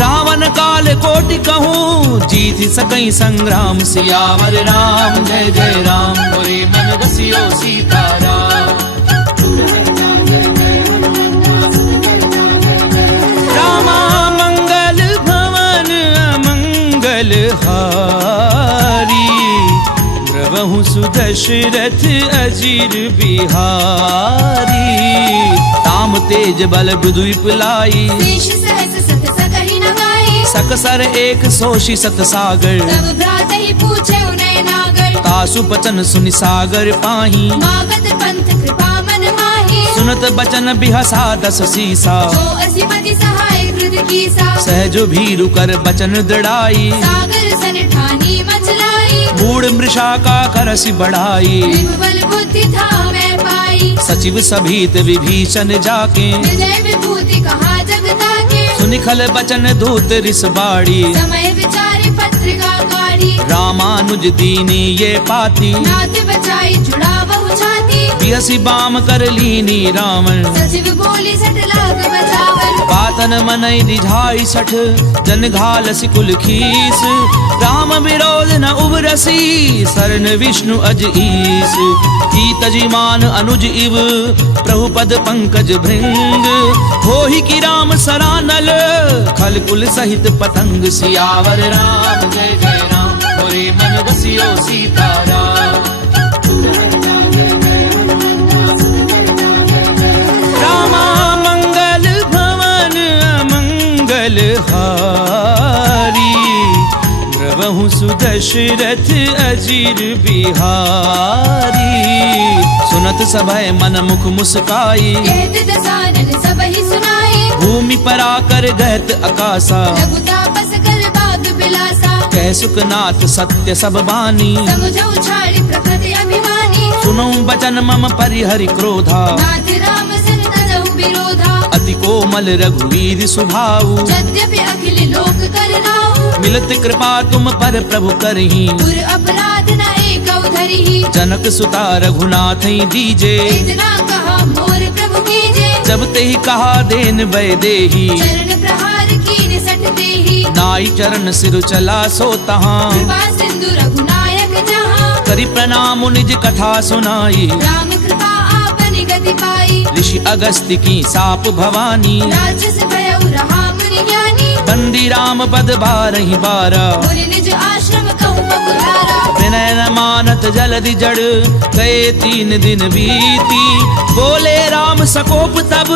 रावण काल कोटि कहूँ, जीत सकई संग्राम। सियावर राम जय जय राम, मोरे मन बसियो सीताराम। रामा मंगल भवन अमंगल हारी, द्रवहु सुदशरथ अजीर बिहारी। ताम तेज बल विदुप लाई, शेष सहस सत सकहि न गाई। सकसर एक सोषि सत सागर, तब भ्रात ही पूछे उनय नागर। तासु बचन सुनि सागर पाही, मागत पंथ कृपा मन माही। सुनत बचन बिहसा दस सीसा, जो असीमति सहाय कृत कीसा। सहजो भीरु कर बचन दृढ़ाई, सागर सन ठानी मचलाई। मूढ़ मृषा का करसि बढ़ाई, बल बुद्धि था मैं पाई। सचिव सभीत विभीषण जाके, विजय विभूति कहा जगता के। सुनिखल बचन दूत रिस बाड़ी, समय विचारी पत्रिका काढ़ी। रामानुज दीनी ये पाती, नाथ बचाई जुड़ा बहु छाती। बियसी बाम कर लीनी रावण, सचिव बोली सठ लाख बचावन। बातन मनई रिझाई सठ, जन घाल सिकुल खीस। राम विरोध न उबरसी, शरण विष्णु अज ईस। की तजिमान अनुज इव, प्रभु पद पंकज भृंग। होहि की राम सरानल, खल कुल सहित पतंग। सियावर राम जय जय राम, मोरे मन बसियो सीताराम। रामा मंगल भवन अमंगल हारी, द्रवहु द्रवहु सुदशरथ अजीर बिहारी। सुनत सभय मन मुख मुस्काई, कहत दसानन सबहि सुनाई। भूमि पर आकर गहत अकासा, लघु तापस कर बाग बिलासा। कह सुखनाथ सत्य सब बानी, समझौ छाड़ी प्रकृति अभिमानी। सुनौ बचन मम परिहरि क्रोधा, नाथ राम सन तजहु विरोधा। अति कोमल रघुवीर सुभाऊ, यद्यपि अखिल लोक कर नाऊ। मिलत कृपा तुम पर प्रभु करही, पुर अपराध न एकौ धरिहि। जनक सुता रघुनाथ दीजे। इतना कहा मोर प्रभु कीजे। जब तेहि कहा देन वै देही, चरण प्रहार कीन सट देहि। नाई चरण सिर चला सो तहाँ, कृपा सिंधु रघुनायक जहाँ। करि प्रणाम निज कथा सुनाई। राम कृपा आपनि गति पाई। ऋषि अगस्त्य की साप भवानी, राजस भयउ रहा मुनि ज्ञानी। बंदी राम पद बारहि बारा, मुनि निज आश्रम कहु पपुधारा। विनय न मानत जलधि जड़, गए 3 दिन बीती। बोले राम सकोप तब,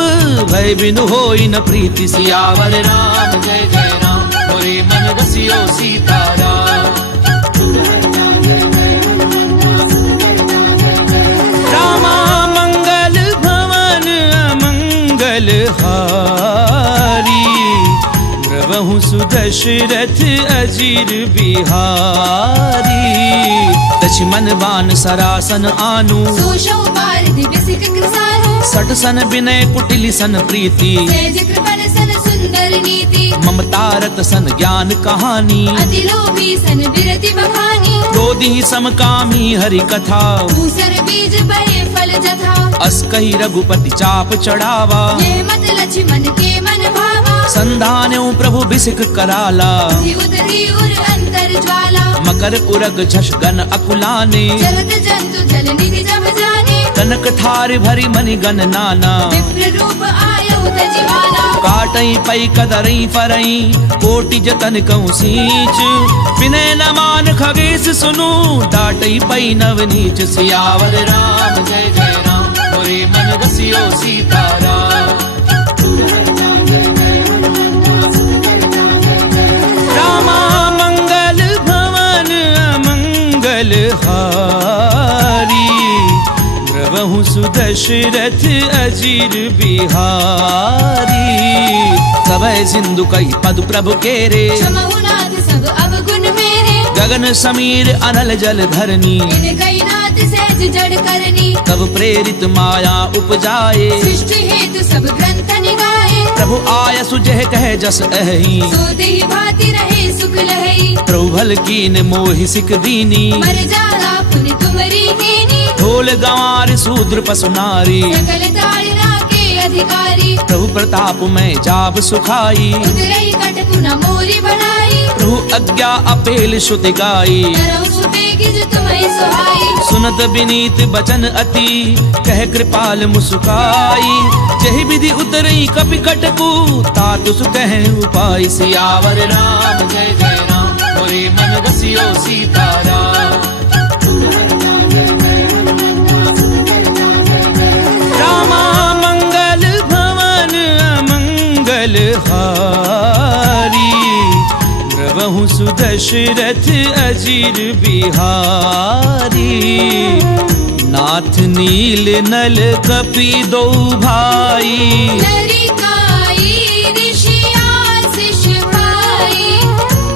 भय बिनु होई न प्रीति। सियावर राम जय जय राम, मोरे मन बसियो सीताराम। रामा मंगल भवन अमंगल हारी, द्रवहु सुदशरथ अजीर बिहारी। लक्ष्मण बान सरासन आनु, सोषौ पारधि बिसिक कृसानु। सठ सन विनय कुटिल सन प्रीति, सेज कृपन सन सुंदर नीति। ममता रत सन ज्ञान कहानी, अति लोभी सन विरति बखानी। क्रोधी समकामी हरि कथा, दूसर बीज बहे फल जथा। अस कही रघुपति चाप चढ़ावा, यह मत लक्ष्मण के मन भावा। संधान्यो प्रभु बिसिक कराला, धि उतरी उर अंतर ज्वाला। मकर उरग झष गन अकुलाने, जलत जंतु जल निधि जब जाने। कनक ठार भरी मनि गन नाना, विप्र रूप आयउ तजिवाला। काटई पई कदरई फरई, कोटि जतन कहूँ सींच। विनय न मान खगेश सुनु, डाटई पई नवनीच। सियावर राम जय जय राम, मोरे मन बसियो सीताराम। रामा मंगल भवन अमंगल हारी, द्रवहु सुदशरथ अजीर बिहारी। सभय सिंधु कई पद प्रभु केरे, क्षमहु नाथ सब अवगुण मेरे। गगन समीर अनल जल धरनी, इन कई नाथ सहज जड़ करनी। तब प्रेरित माया उपजाए, सृष्टि हेतु सब ग्रंथ निगाहे। प्रभु आय सुजह कह जस अहि, सो देहि भांति रहे सुख लहई। प्रभु भल कीन मोहि सिख दीनी, मर जाला पुनि तुमरी कीनी। ढोल गंवार शूद्र पशु नारी, सकल ताड़ना के अधिकारी। प्रभु प्रताप में जाब सुखाई, उतरई कटकु न मोरी बढ़ाई। प्रभु आज्ञा अपेल श्रुति गाई। तरहु सुबेगिज तुम्हें सुहाई। सुनत विनीत बचन अति, कह कृपाल मुस्काई। जहि विधि उतरई कपि कटकु, तातु सुकह उपाय। सियावर राम जय जय राम, मोरे मन बसियो सीताराम। रामा मंगल भवन अमंगल हारी, द्रवहु सुदशरथ अजीर बिहारी। नाथ नील नल कपि दो भाई, लरिकाई ऋषि आशीष पाई।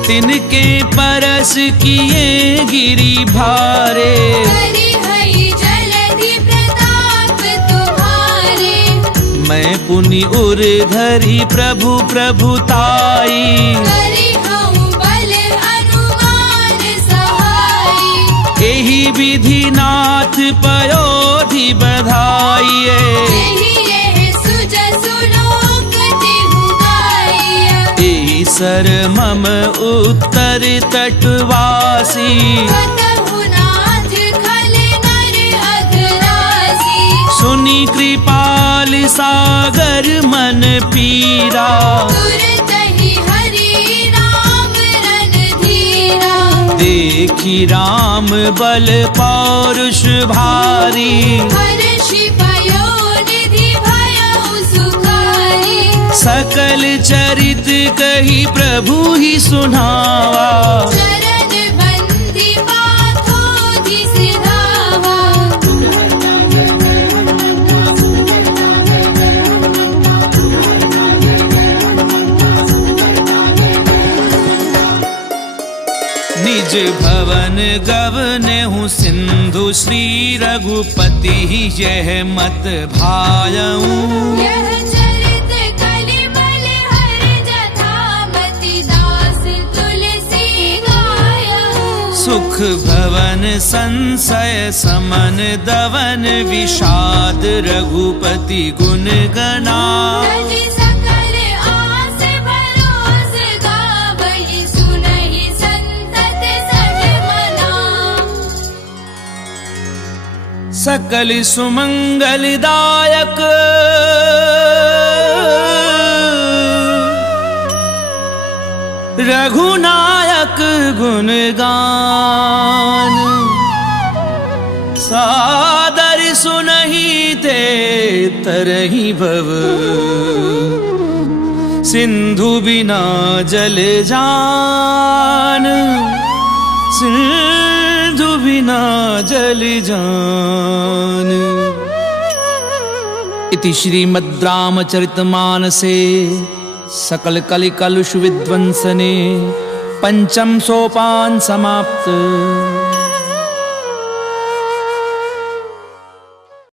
तिनके परस किए गिरि भारे, करि हई जलधि प्रताप तुम्हारे। मैं पुनि उर धरि प्रभु प्रभुताई। करि हऊँ बल अनुमान सहाई। एहि विधि नाथ पयोधि बधाइए, यही यह सुजसु लोक तिहु गाइया। एहि सर मम उत्तर तटवासी, कतहु नाथ खल नर अघरासी। सुनि कृपाल सागर मन पीरा। तुरतहि हरि राम रणधीरा। देखी राम बल पौरुष भारी, हर्षि पयोनिधि भयउ सुखारी। सकल चरित कही प्रभु ही सुनावा। चरण निज भवन गवने हूँ सिंधु श्री रघुपति यह मत भायऊं। यह चरित कलिमल हर जथामति दास तुलसी गायऊं। सुख भवन संशय समन दवन विषाद रघुपति गुण गना। तजि सकल आस भरोस गावहि सुनहि संतत सज मना। सकल सुमंगलदायक रघुनायक गुणगान। सादर सुनहि ते तरहि भव सिंधु बिना जल जान। सिंधु बिना जल जान। इति श्रीमद् रामचरितमानसे सकल कलि कलुष विध्वंसने पंचम सोपान समाप्त।